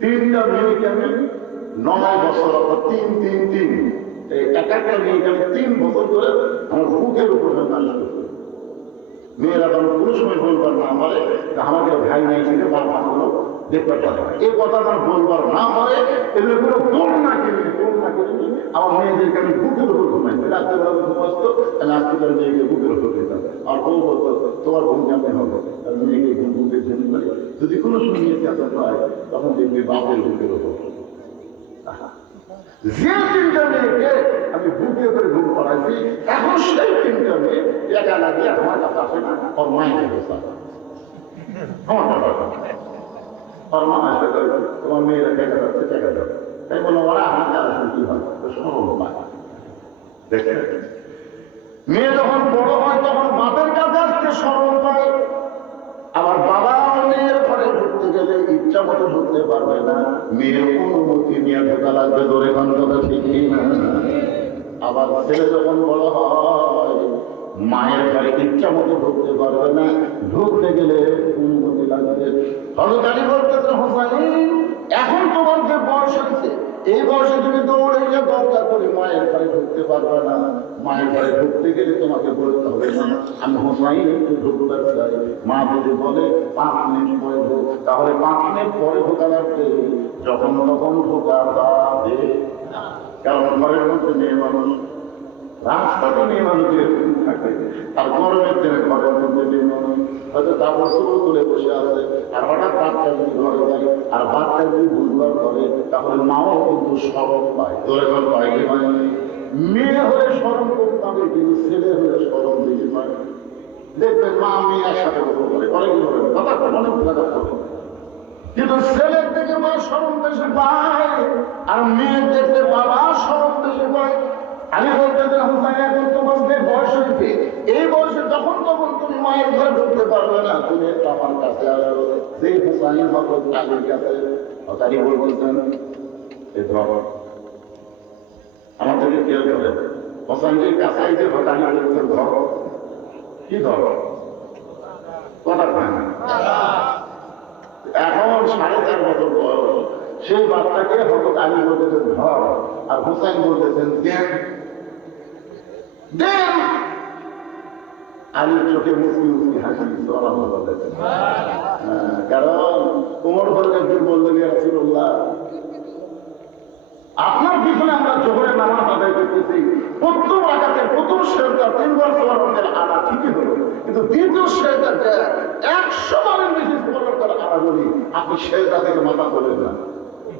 3টা মেয়েকে আমি 9 বছর, 3 এক একটা মেয়েকে আমি 3 বছর ধরে আমার বুকের উপর মানুষ করছি। মেয়েরা তখন কোনো সময় বলবার না আমারে আমাকে ভাই নাই ছিল বাবা হলো দেখতে পারে, এই কথা আমার বলবার না হয় এগুলো কোনো গোল না কিনে আমার মেয়েদেরকে আমি বুকের উপর ঘুমাইছি। রাত্রেবেলা ঘুমাইতো, আমি রাত্রিবেলা মেয়েকে বুকের উপর দিতাম। আর বউ বলতো তোমার ঘুম কেমন হবে, মেয়েকে ঘুম বুকের ঘুম করে যদি কোনো সময় নিয়ে যেতে হয় তখন দেখবি বাপের বুকের উপর। যে 3টা মেয়েকে আমি বুকে করে ঘুম করাইছি, এখন সেই 3টা মেয়ে একা লাগিয়ে আমার কাছে আসে না, ওর মায়ের কাছে ওর মা আসে তোমার মেয়েরা দেখা যাচ্ছে দেখা যাবে। তাই বলো ওরা আমার কাছে কি হয় সরল পায়। দেখেন মেয়ে যখন বড় হয় তখন বাপের কাছে আসতে সরল পায়। আবার বাবা মেয়ের ঘরে ঢুকতে গেলে ইচ্ছা মতো ঢুকতে পারবে না, মেয়ের অনুমতি নিয়ে ঢোকা লাগবে। ধরে কথা ঠিক না? আবার ছেলে যখন বড় হয় মায়ের ঘরে ইচ্ছা মতো ঢুকতে পারবে না, ঢুকতে গেলে অনুমতি লাগবে। হলকারী বলতেছে হোসাইন এখন তোমার যে বয়স হয়েছে, এই বয়সে তুমি দৌড়ে গিয়ে দরজা করে মায়ের ঘরে ঢুকতে পারবে না। মায়ের ঘরে ঢুকতে গেলে তোমাকে বলতে হবে না আমি হোসাইন একটু ঢুকতে চাই। মা যদি বলে 5 মিনিট পরে ঢুক, তাহলে 5 মিনিট পরে ঢোকা লাগবে, যখন তখন ঢোকা যাবে। কারণ ঘরের মধ্যে মেয়ে মানুষ, রাস্তাতে মেয়ে মানুষের থাকে, আর গরমের দিনে ঘরের মধ্যে মেয়ে মানুষ হয়তো কাপড় চোপড় তুলে বসে আছে, আর হঠাৎ বাচ্চা যদি ঘরে যায় আর বাচ্চা যদি ভুলবার করে তাহলে মাও কিন্তু সরম পায়। ধরে ঘর পায় কি পায়? মেয়ে হলে সরম কম পাবে, কিন্তু ছেলে হলে সরম বেশি পায়। দেখবেন মা মেয়ে একসাথে কথা বলে অনেক কথা অনেক কথা বলে, কিন্তু ছেলের থেকে মা সরম বেশি পায় আর মেয়ের দেখলে বাবা সরম বেশি পায়। আমি বলতে হোসাইন এখন তোমার যে বয়স হয়েছে, এই বয়সে যখন তখন তুমি মায়ের ঘরে ঢুকতে পারবে না, তুমি একটু আমার কাছে আসো। সেই হোসাইন হতো তাদের কাছে হতারি বলতেন এই ধর আমাদেরকে কেউ করে হোসাইনের কাছে যে হতারি বলতেন ধর কি ধর কথা হয় না। এখন 4.5 বছর বয়স, সেই বাচ্চাকে হয়তো আমি বলতেছেন ধর আর হোসাইন বলতেছেন দেন দেন। আলীর চোখে মুসকি মুসকি হাসি কারণ তোমার ফারুক একদিন বললেন ইয়া রাসূলুল্লাহ, আপনার পিছনে আমরা জোহরের নামাজ আদায় করতেছি, প্রথম রাকাতের প্রথম সেজদা 3 বার সুবহানাল্লাহ আনা ঠিকই হলো, কিন্তু দ্বিতীয় সেজদাতে 100 বারের বেশি সুবহানাল্লাহ আনা বলি, আপনি সেজদা থেকে মাথা তোলেন না।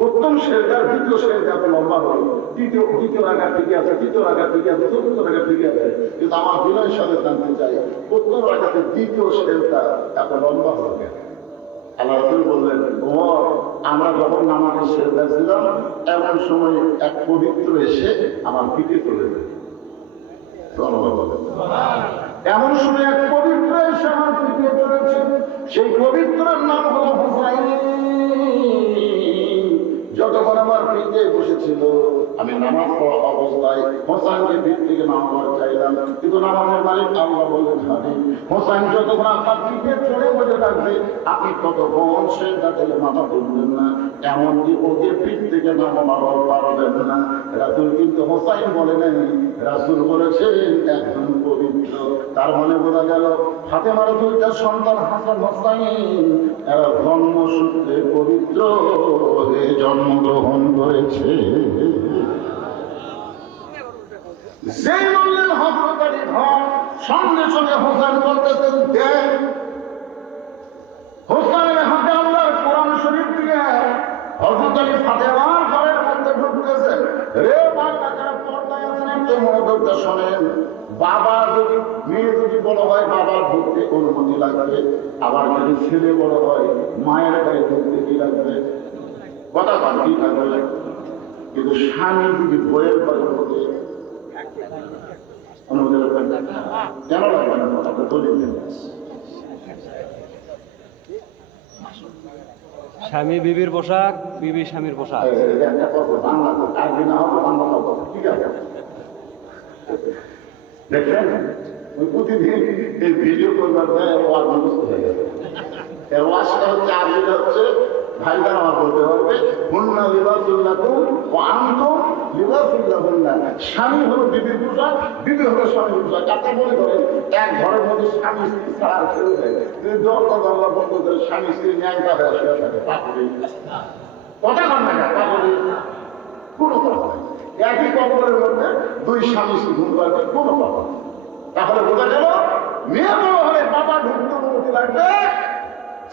প্রথম সেজদার দ্বিতীয় সেজদা এত লম্বা হলো, দ্বিতীয় রাকাত ঠিকই আছে, তৃতীয় রাকাত ঠিকই আছে, চতুর্থ রাকাত ঠিকই আছে, কিন্তু আমার বিনয়ের সাথে জানতে চাই প্রথম রাকাতের দ্বিতীয় সেজদা এত লম্বা হলো কেন? আল্লাহ রাসূল বললেন, ওমর, আমরা যখন নামাজে সেজদা ছিলাম এমন সময় এক পবিত্র এসে আমার পিঠে চলে যায়। এমন সময় এক পবিত্র এসে আমার পিঠে চলেছে, সেই পবিত্রের নাম হলো হুসাইন। যতক্ষণ আমার পিঠে বসেছিল আমি নামাজ পড়া অবস্থায় হোসাইনকে পিঠ থেকে নামাজ চাইলাম, কিন্তু নামাজের মালিক আল্লাহ বললেন, হাবিব, হোসাইন যতক্ষণ আপনার পিঠে চড়ে বসে থাকবে আপনি ততক্ষণ সেজদা থেকে মাথা তুলবেন না, এমনকি ওকে পিঠ থেকে নামানো পারবেন না। রাসূল কিন্তু হোসাইন বলে নাই, রাসূল বলেছেন একজন পবিত্র। তার মানে বোঝা গেল ফাতেমার 2টা সন্তান হাসান হোসাইন এরা জন্মসূত্রে পবিত্র হয়ে জন্মগ্রহণ করেছে। যেই বললেন হযরত আলী ঘর, সঙ্গে সঙ্গে হোসেন বলতেছেন, দেখ হোসেনের হাতে আল্লাহর কোরআন শরীফ দিয়ে হযরত আলী ফাতেমার ঘরের মধ্যে ঢুকতেছেন। রে বাবা, যারা পর্দায় আছেন একটু মনোযোগটা শোনেন। বাবা যদি, মেয়ে যদি বড় হয় বাবার ঢুকতে অনুমতি লাগবে, আবার যদি ছেলে বড় হয় মায়ের গায়ে ঢুকতে কি লাগবে? কথা বল, কি লাগবে? কিন্তু স্বামী যদি বইয়ের ঘরে ঢুকে অনুমতি লাগবে কেন লাগবে না? কথা দলিল দেন। স্বামী বিবির পোশাক, বিবি স্বামীর পোশাক। দেখছেন প্রতিদিন এই ভিডিও করবার ওয়াজ মুখস্থ হয়ে গেছে। এর ওয়াজটা হচ্ছে আরবিটা হচ্ছে ভাইজান আমার বলতে হবে, হুন্না লিবাসুল্লাকুম ওয়া আনতুম লিবাসুল্লাহুন্না। স্বামী হলো বিবির পোশাক, বিবি হলো স্বামীর পোশাক। আপনি মনে করেন এক ঘরের মধ্যে স্বামী স্ত্রী ছাড়া আর কেউ নেই, কিন্তু দরজা জানলা বন্ধ করে স্বামী স্ত্রী ন্যাংটা হয়ে শুয়ে থাকে, পাপড়ি কথা কন না, পাপড়ি কোনো কথা নেই। একই কবরের মধ্যে 2 স্বামী স্ত্রী ঘুম পাবে, কোনো কথা। তাহলে বোঝা গেল মেয়ে বড় হলে বাবা ঢুকতে অনুমতি লাগবে,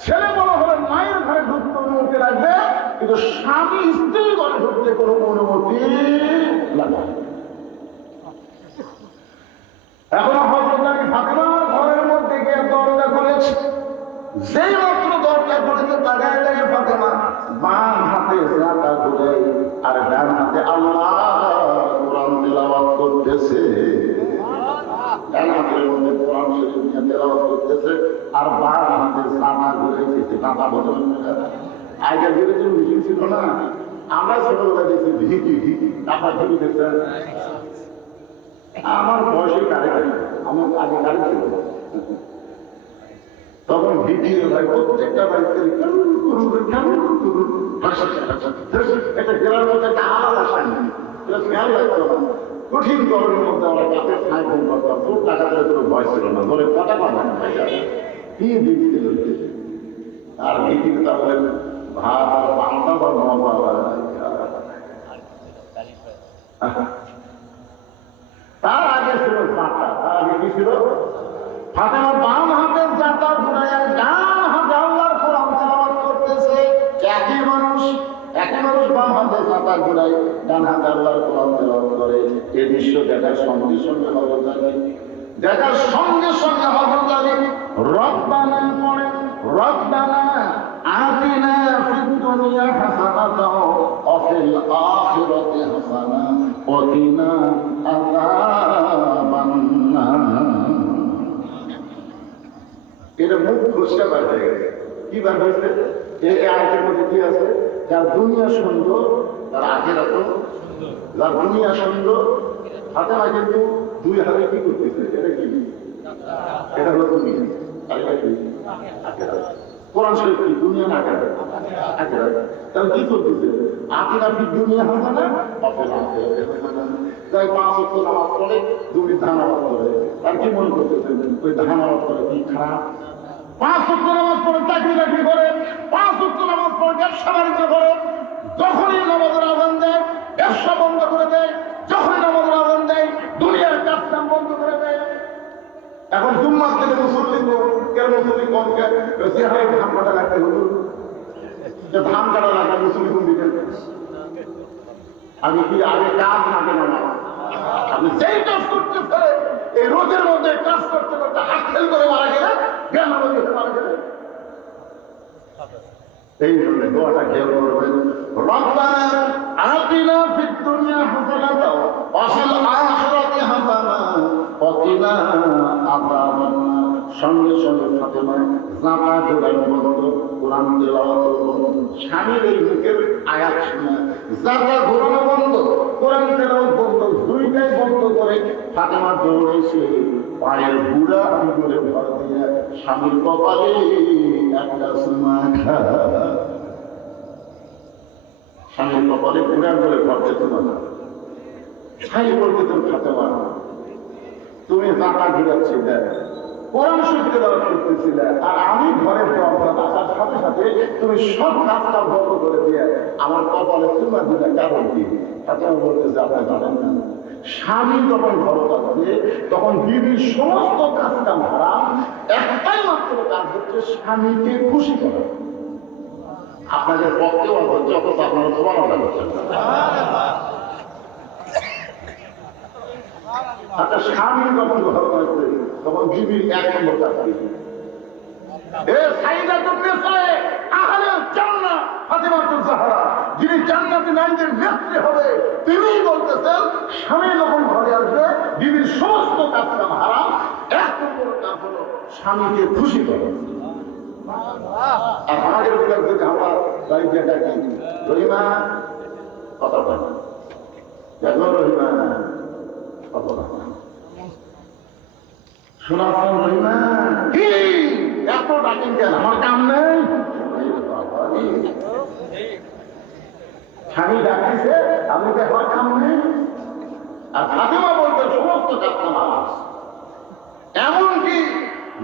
ছেলে বড় হলে মায়ের ঘরে ঢুকতে অনুমতি লাগবে, কিন্তু স্বামী স্ত্রী ঘরে ঢুকতে কোনো অনুমতি লাগবে। এখন হযরত আলী ফাতেমার ঘরের মধ্যে গিয়ে দরজা খুলেছে। যেই মাত্র দরজা খুলেছে তাকায় দেখে ফাতেমা বাম হাতে জাতা ধরে আর ডান হাতে আল্লাহ কোরআন তেলাওয়াত করতেছে। ডান হাতের মধ্যে কোরআন শরীফ নিয়ে তেলাওয়াত করতেছে আর বাম হাতে জাতা ঘুরাইতেছে। দাদা বলেন আগের দিনে যে মিটিং ছিল না, আমরা ছোটবেলায় দেখছি ঢিকি ঢিকি টাকা ঢিকি দেখছেন। আমার বয়সে গাড়ি গাড়ি আমার আগে গাড়ি ছিল, তখন ভিডিও ভাই প্রত্যেকটা বাড়িতে একটা জেলার মধ্যে একটা আলাদা শান্তি, এটা খেয়াল রাখতে হবে। কঠিন গরমের মধ্যে আমরা কাছে ছাই ফোন করতাম, তোর টাকা করে তোর ভয় ছিল না, ধরে কথা পাবো না কি দিক ছিল। আর ভিডিও তাহলে ভাত আর পান্তা বা মজা, তার আগে ছিল ফাঁকা, তার আগে কি ছিল? ফাতেমা বাম হাতের জাতা ঘুরাইয়া ডান হাতে আল্লাহর কোরআন তেলাওয়াত করতেছে। একই মানুষ বাম হাতে জাতা ঘুরাই ডান হাতে আল্লাহর কোরআন তেলাওয়াত করে। এই দৃশ্য দেখার সঙ্গে সঙ্গে হযরত আলী রব্বানা পড়েন, রব্বানা আতিনা ফিদ দুনিয়া হাসানাতাও ওয়া ফিল আখিরাতি হাসানা ওয়া কিনা আযাবান নার। এটা মুখ খুশকা বার হয়ে গেছে। কি বার হয়েছে? এই আয়াতের মধ্যে কি আছে? যার দুনিয়া সুন্দর তার আখিরাতও সুন্দর। যার দুনিয়া সুন্দর, ফাতেমা কিন্তু 2 হাতে কি করতেছে? এটা কি? এটা হলো দুনিয়া, আর এটা কি? আখিরাত। কোরআন শরীফ কি দুনিয়া না আখিরাত? আখিরাত। তাহলে কি করতেছে? আখিরা ফিদ দুনিয়া হাসানা অফিল আখিরাতি হাসানা। তাই 5 ওয়াক্ত নামাজ পড়ে, 2 ধান নামাজ পড়ে, আর কি মনে করতেছেন ওই ধান নামাজ পড়ে কি খারাপ? 5 ওয়াক্ত নামাজ পড়ে চাকরি বাকরি করে, 5 ওয়াক্ত নামাজ পড়ে ব্যবসা বাণিজ্য করে, যখনই নামাজের আযান দেয় ব্যবসা বন্ধ করে দেয়, যখনই নামাজের আযান দেয় দুনিয়ার কাজ কাম বন্ধ করে দেয়। এখন জুম্মার দিনে মুসল্লি কেন মুসল্লি কম কেন চেহারা ধান কাটা লাগতে হলো, যে ধান কাটা লাগবে মুসল্লি কোন দিকে? আমি কি আগে কাজ নাকে না? আপনি যেই কাজ করতেছে এই রোদের মধ্যে কাজ করতে করতে হাত ফেল করে মারা গেলে জ্ঞান মারা গেলে এই জন্য দোয়াটা খেয়াল করবেন, রব্বানা আতিনা ফিদ দুনিয়া হাসানাতাও ওয়া ফিল আখিরাতি হাসানা ওয়া কিনা আযাবান নার। সঙ্গে সঙ্গে ফাতেমা জামা জোড়ানো বন্ধ, কোরআন তেলাওয়াত বন্ধ, স্বামীর এই মুখের আয়াত শুনে জামা ঘোরানো বন্ধ, কোরআন তেলাওয়াত বন্ধ, দুইটাই বন্ধ করে ফাতেমা দৌড়েছে পায়ের বুড়া আঙুলে ভর দিয়ে স্বামীর কপালে একটা সুমা খা। স্বামীর কপালে বুড়া করে ভর দিত না, ছাই বলতে তুমি ফাতেমা তুমি জামা ঘুরাচ্ছিলে, কোরআন শিখতে দেওয়া করতেছিলে, আর আমি ঘরে আসার সাথে সাথে তুমি সব কাজটা বন্ধ করে দিয়ে আমার কপালে চুমা দিলে কারণ কি? ফাতেমা বলতেছে আপনি জানেন না, স্বামী যখন ঘর থাকবে তখন বিবির সমস্ত কাজ কাম হারাম, একটাই মাত্র কাজ হচ্ছে স্বামীকে খুশি করা। আপনাদের পক্ষেও হচ্ছে অথচ আপনারা সুবহানাল্লাহ করছেন। আচ্ছা, স্বামী যখন ঘর থাকবে তখন বিবির 1 নম্বর কাজ কি? যিনি জান্নাতি নারীদের নেত্রী হবে তিনি বলতেছেন স্বামী যখন ঘরে আসবে বিবির সমস্ত কাজ কাম হারাম, 1 নম্বর কাজ হলো স্বামীকে খুশি করা। আর আমাদের যদি আমরা বাড়িতে ডাকি রহিমা কথা বল, দেখো রহিমা কথা বল, শোনাচ্ছেন রহিমা কি এত ডাকিং কেন? আমার কাম নেই। স্বামী ডাকিছে আমি দেখার কাম নেই। আর ফাতেমা বলতে সমস্ত কাজ নামাজ, এমনকি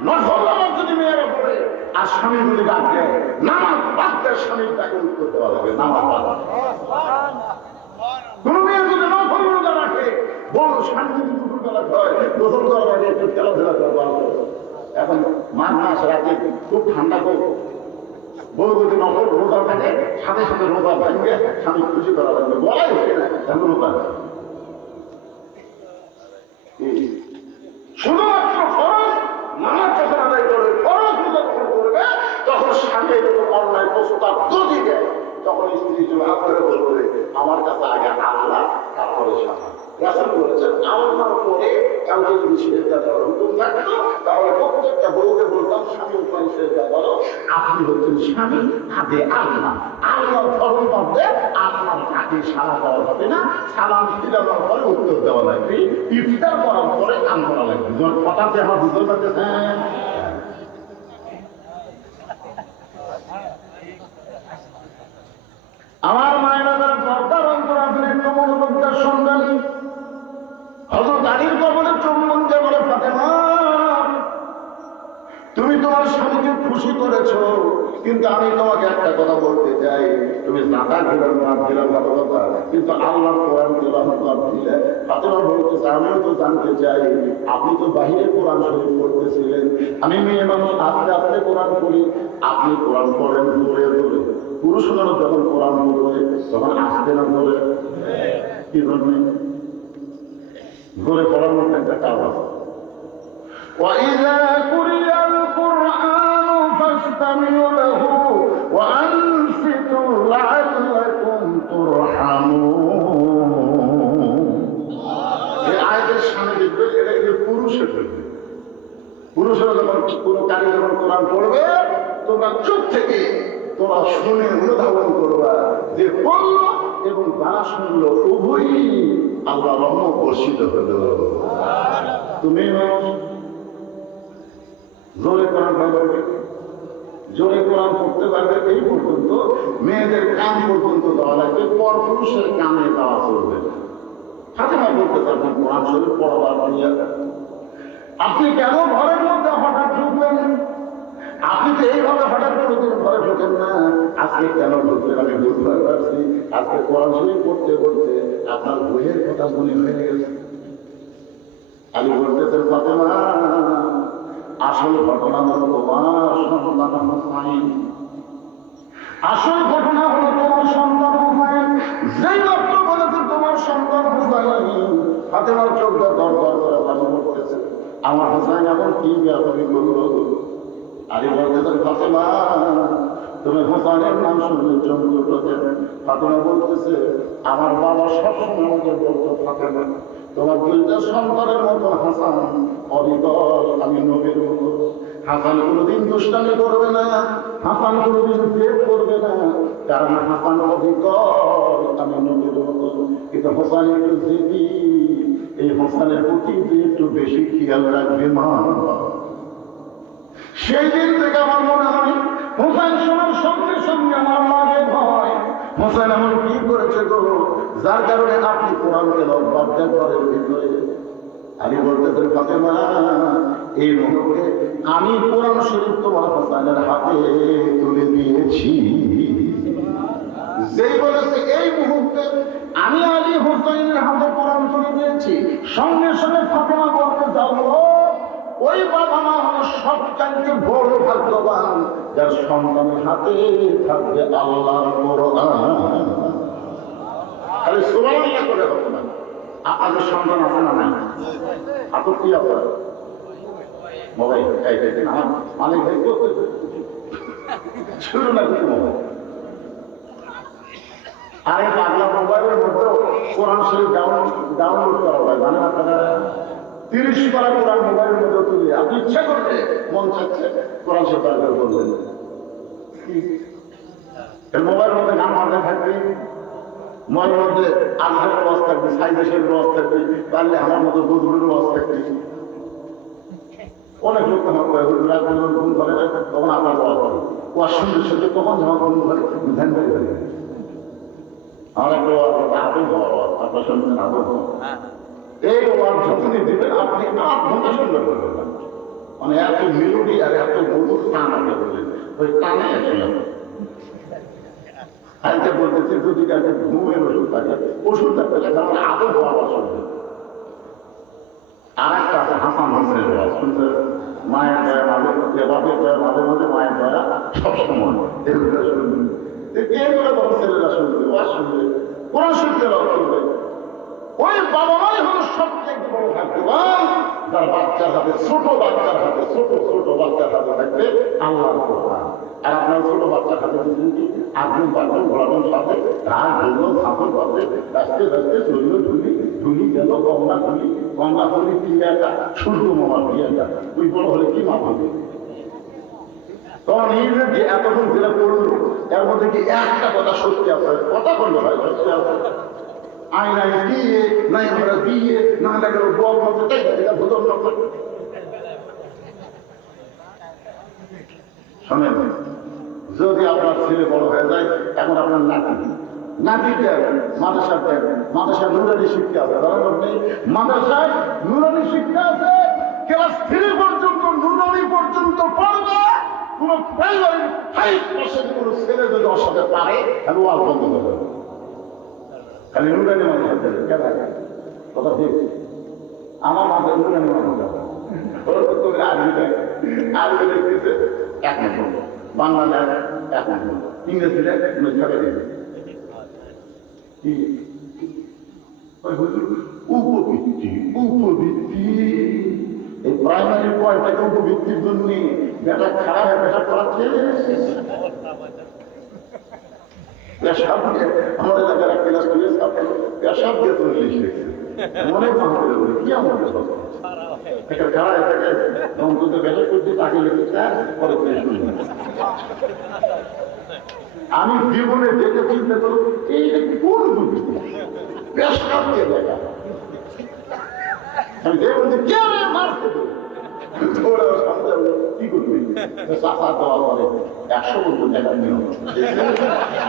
নফল নামাজ যদি মেয়েরা পড়ে আর স্বামী যদি ডাক দেয় নামাজ বাদ দেয়, স্বামীর তাকে উত্তর দেওয়া লাগবে নামাজ বাদ। কোন মেয়ে যদি নফল রোজা রাখে বল স্বামী যদি দুপুর বেলা হয় গোসল করার আগে একটু খেলাধুলা করবো। এখন মাঘ মাস রাতে খুব ঠান্ডা হোক, বউ যদি নফল রোজা থাকে সাথে সাথে রোজা ভাঙবে, স্বামী খুশি করা লাগবে, বলাই হচ্ছে না এখন রোজা। শুধুমাত্র ফরজ নামাজ যখন আদায় করবে, ফরজ রোজা যখন করবে তখন স্বামী এরকম অন্যায় প্রস্তাব যদি দেয় তখন স্ত্রী জন্য আপনারা বলবে আমার কাছে আগে আল্লাহ তারপরে স্বামী। রাসূল বলেছেন আল্লাহর পরে কাউকে যদি সেজদা করার হুকুম থাকতো তাহলে প্রত্যেকটা বউকে বলতাম স্বামী উপরে সেজদা করো, আপনি হচ্ছেন স্বামী, হাতে আল্লাহ, আল্লাহর ফরজ মধ্যে আপনার হাতে সালা দেওয়া হবে না, সালাম ফিরানোর পরে উত্তর দেওয়া লাগবে, ইফতার করার পরে কাম করা লাগবে। কথাতে আমার বুঝতে পারতেছেন? আমার মায়েরা যারা দরকার অন্তর আছেন একটু মনোযোগটা শুনবেন। হযরত আলীর কবরে চুম্বন দিয়ে বলে ফাতেমা তুমি তোমার স্বামীকে খুশি করেছো, কিন্তু আমি তোমাকে একটা কথা বলতে চাই, তুমি জাকাত দিলেন না দিলেন ভালো কথা, কিন্তু আল্লাহর কোরআন তেলাওয়াত দিলে। ফাতেমা বলতেছে আমিও তো জানতে চাই, আপনি তো বাহিরে কোরআন শরীফ পড়তেছিলেন, আমি মেয়ে মানুষ আস্তে আস্তে কোরআন পড়ি, আপনি কোরআন পড়েন জোরে জোরে, পুরুষ মানুষ যখন কোরআন পড়বে তখন আসতে না জোরে, কি জন্যে জোরে পড়ার মধ্যে একটা কাজ আছে। وَإِذَا قُرِئَ الْقُرْآنُ فَاسْتَمِعُوا لَهُ وَأَنصِتُوا لَعَلَّكُمْ تُرْحَمُونَ। এই আয়াতের সামনে দেখবে এটা কিন্তু পুরুষের জন্য। পুরুষেরা যখন কোনো কারি যখন কোরআন পড়বে তোমরা চুপ থেকে তোমরা শুনে অনুধাবন করবা যে পড়ল এবং যারা শুনলো উভয়ই আল্লাহ রহমত বর্ষিত হলো। তুমি জোরে কোরআন পড়বে, জোরে কোরআন পড়তে পারবে এই পর্যন্ত, মেয়েদের কান পর্যন্ত দেওয়া লাগবে, পর পুরুষের কানে দেওয়া চলবে না। ফাতেমা বলতে পারবেন কোরআন শরীফ পড়াবার নিয়ে আপনি কেন ঘরের মধ্যে হঠাৎ ঢুকবেন? আপনি তো এইভাবে হঠাৎ কোনোদিন ঘরে ঢোকেন না, আজকে কেন ঢুকলেন আমি বুঝতে পারছি। আজকে কোরআন শরীফ পড়তে পড়তে আপনার বইয়ের কথা মনে হয়ে গেছে। আলী বলতেছেন ফাতেমা, আসল ঘটনা হলো তোমার সন্তান হুসাইন। আসল ঘটনা হলো তোমার সন্তান হুসাইন। যেই মাত্র বলেছে তোমার সন্তান হুসাইন, ফাতেমার চোখটা দর দর করে পানি পড়তেছে। আমার হুসাইন এখন কি ব্যাপারে করলো? আলী বলতেছেন ফাতেমা, তুমি হুসাইনের নাম শুনলে চমকে উঠেছে। ফাতেমা বলতেছে আমার বাবা সবসময় আমাকে বলতো ফাতেমা তোমার দুইটা সন্তানের মতো হাসান অবিকল, আমি নবীর মতো। হাসান কোনোদিন দুষ্টামি করবে না, হাসান কোনোদিন প্রেম করবে না, কারণ হাসান অবিকল, আমি নবীর মতো। কিন্তু হাসান একটু জেদি, এই হাসানের প্রতি একটু বেশি খেয়াল রাখবে মা। সেই দিন থেকে আমার মনে হয় হোসেন শোনার সঙ্গে সঙ্গে আমার লাগে ভয়, হোসেন এমন কি করেছে গো যার কারণে আপনি কোরআন তেলাওয়াত বাদ দেন ঘরের ভিতরে? আলী বলতেছেন ফাতেমা, এই মুহূর্তে আমি কোরআন শরীফ তোমার হোসেনের হাতে তুলে দিয়েছি। যেই বলেছে এই মুহূর্তে আমি আলী হোসেনের হাতে কোরআন তুলে দিয়েছি, সঙ্গে সঙ্গে ফাতেমা বলতে যাবো ওই বাবা মা হলো সবচাইতে বড় ভাগ্যবান যার সন্তানের হাতে থাকবে আল্লাহর কোরআন। খালি সুবহানাল্লাহ করে হবে না। আপনাদের সন্তান আছে না নাই? আপনার কি আছে? মোবাইল আমার মালিক ভাই শুরু না কিছু মোবাইল। আর এই পাগলা মোবাইলের মধ্যে কোরআন শরীফ ডাউনলোড করা হয়, জানেন আপনারা? 30 পারা কোরআন মোবাইলের মধ্যে তুলে আপনি ইচ্ছা করতে মন চাচ্ছে কোরআন শরীফ ডাউনলোড করলেন। মোবাইলের মধ্যে গান বাজতে থাকবে, মনের মধ্যে আল্লাহর ওয়াজ থাকবে, সাইদেশের ওয়াজ থাকবে, পারলে আমার মতো বদরুলের ওয়াজ থাকবে। অনেক লোক ঘুম করে না, তখন আপনার ওয়াজ হবে, ওয়াজ শুনতে শুনতে তখন যখন ঘুম করে ধ্যান করে ফেলবে। আমার একটা আদম হওয়ার ওয়াজ, আপনার শুনছেন আদম হওয়া, এই ওয়াজ যখনই দিবেন আপনি 8 ঘন্টা শুনতে পারবেন। মানে এত মেলোডি আর এত মধুর টান আপনি বললেন, ওই টানে শুনে আজকে বলতেছি যদি কাছে ঘুমের ওষুধ থাকে, ওষুধটা পেলে তাহলে আদৌ হওয়ার অসুবিধা। আর একটা আছে হাসান হোসেনের ওয়াজ শুনতে, মায়ের দয়া মাঝে মধ্যে, বাপের দয়া মাঝে মাঝে, মায়ের দয়া সবসময়, এগুলো শুনবে। এগুলো তখন ছেলেরা শুনবে, ওয়াজ শুনবে, কোরআন শুনতে করবে। ওই বাবা মাই হলো সবচেয়ে বড় ভাগ্যবান যার বাচ্চার হাতে, ছোট বাচ্চার হাতে, ছোট ছোট বাচ্চার হাতে থাকবে আল্লাহর কোরআন। আর আপনার ছোট বাচ্চার হাতে দিচ্ছেন কি আগুন পাগল ঘোরানোর সাথে রাগ ধরলো, ঝাঁপড় পাবে, রাস্তে রাস্তে চললো, ধুলি গেল, গঙ্গা ধুলি প্রিয়াটা, সূর্য মামার প্রিয়াটা, তুই বড় হলে কি মা পাবে? তখন এই যে এতক্ষণ যেটা করলো এর মধ্যে কি একটা কথা সত্যি আছে? কথা বললো ভাই সত্যি আছে? আয়নায় দিয়ে নাই আমরা দিয়ে না লাগলো বল মতো শোনেন, যদি আপনার ছেলে বড় হয়ে যায়, এখন আপনার নাতিতে মাদ্রাসার নুরানি শিক্ষা আছে, মাদ্রাসায় নুরানি শিক্ষা আছে, ক্লাস 3 পর্যন্ত নুরানি পর্যন্ত পড়বে। কোন প্রাইমারি 5% কোন ছেলে যদি ওর সাথে পারে তাহলে ওয়াজ বন্ধ করবে। খালি নুরানি মানুষ কথা ঠিক, আমার মাথায় নুরানি মানুষ আরবি দেখতেছে 1 নম্বর, বাংলা 1 নম্বর, ইংরেজি ছেড়ে দেবে। উপবৃত্তি এই প্রাইমারি পয়েন্টটাকে উপবৃত্তির জন্য বেটা খারাপ বেটা করাচ্ছে। আমার এলাকার একটা ক্লাস পেশাব দিয়ে তুমি লিখে মনে করে বলি কি আমার খারাপ অন্তত বেটা করছি তাকে লিখেছে পরে আমি জীবনে দেখে চিন্তা করো এই কোন দুঃখ পেশাব দিয়ে দেখা আমি দেখুন কে মারতে ওরা সামনে যাবে, কি করবি? চাচা দেওয়া করে 100 বন্ধু দেখা নিয়ম।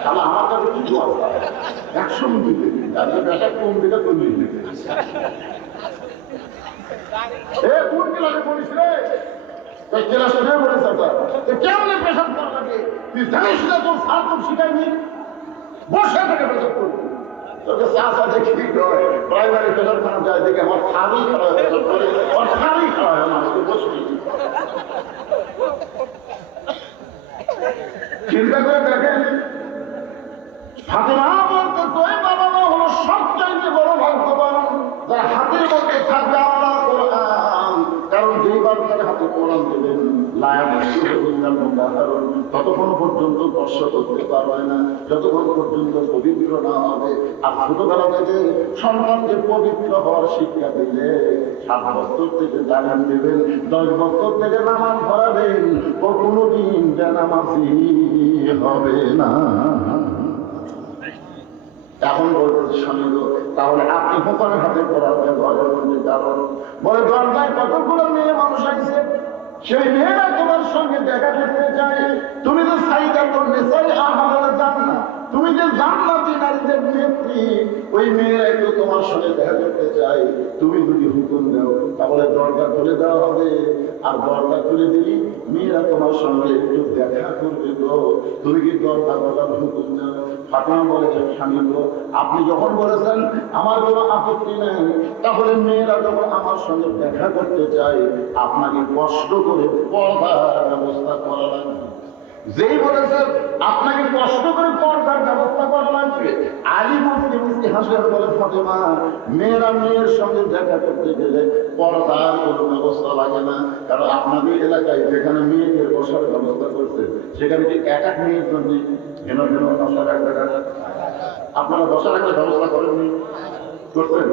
তাহলে আমার কাছে কি দোয়া? 100 বন্ধু দেবে, তাদের পেশা কম দিলে করবি। এ কোন ক্লাসে পড়িস রে? ক্লাসে নিয়ে পড়িস চাচা, কেমন পেশাব করা লাগে? তুই জানিস না তোর স্যার তোর শিখায়নি? বসে থেকে পেশাব করবি। তোকে চাচা দেখি প্রাইমারি পেশাব খানা যায় দেখে আমার স্বামী খাওয়া হয়, আমার স্বামী খাওয়া হয় না, আমাকে বসবি। চিন্তা করে দেখেন, ফাতেমা বলতেছে বাবা মা হলো সবচাইতে বড় ভাগ্যবান যার হাতের মধ্যে থাকবে আল্লাহর কোরআন। কারণ যেই বাচ্চার হাতে কোরআন দেবেন ততক্ষণ পর্যন্ত স্পর্শ করতে পারবে না, যতক্ষণ পর্যন্ত পবিত্র না হবে। আর ছোটবেলা থেকে সন্তানকে পবিত্র হওয়ার শিক্ষা দিলে 7 বছর থেকে জানান দেবেন, 10 বছর থেকে নামাজ ধরাবেন, ও কোনোদিন বেনামাজি হবে না। এখন বলবেন স্বামী তাহলে আপনি হোকারের হাতে পড়াতে ঘরের মধ্যে যাবেন, বলে দরজায় কতগুলো মেয়ে মানুষ আছে, সেই মেয়েরা তোমার সঙ্গে দেখা করতে চায়। তুমি তো সাইদা করলে সাই আহলে জান্নাত, তুমি যে জান্নাতি নারীদের নেত্রী, ওই মেয়েরা একটু তোমার সঙ্গে দেখা করতে চাই। তুমি যদি হুকুম দাও তাহলে দরজা খুলে দেওয়া হবে, আর দরজা খুলে দিলি মেয়েরা তোমার সঙ্গে একটু দেখা করবে। তো তুমি কি দরজা খোলার হুকুম দাও? ফাতেমা বলে স্বামী গো, আপনি যখন বলেছেন আমার কোনো আপত্তি নেই, তাহলে মেয়েরা যখন আমার সঙ্গে দেখা করতে চাই আপনাকে কষ্ট করে পর্দার ব্যবস্থা করা লাগবে। যেই বলেছেন আপনাকে কষ্ট করে পর্দার ব্যবস্থা করা লাগবে, আলী মুফতি মুফতি হাসেন বলে ফাতেমা মেয়েরা মেয়ের সঙ্গে দেখা করতে গেলে পর্দার কোনো ব্যবস্থা লাগে না। কারণ আপনাদের এলাকায় যেখানে মেয়েদের বসার ব্যবস্থা করছে সেখানে কি এক মেয়ের জন্য ঘেন ঘেন বসার একটা আপনারা বসার একটা ব্যবস্থা করেননি? করছেন?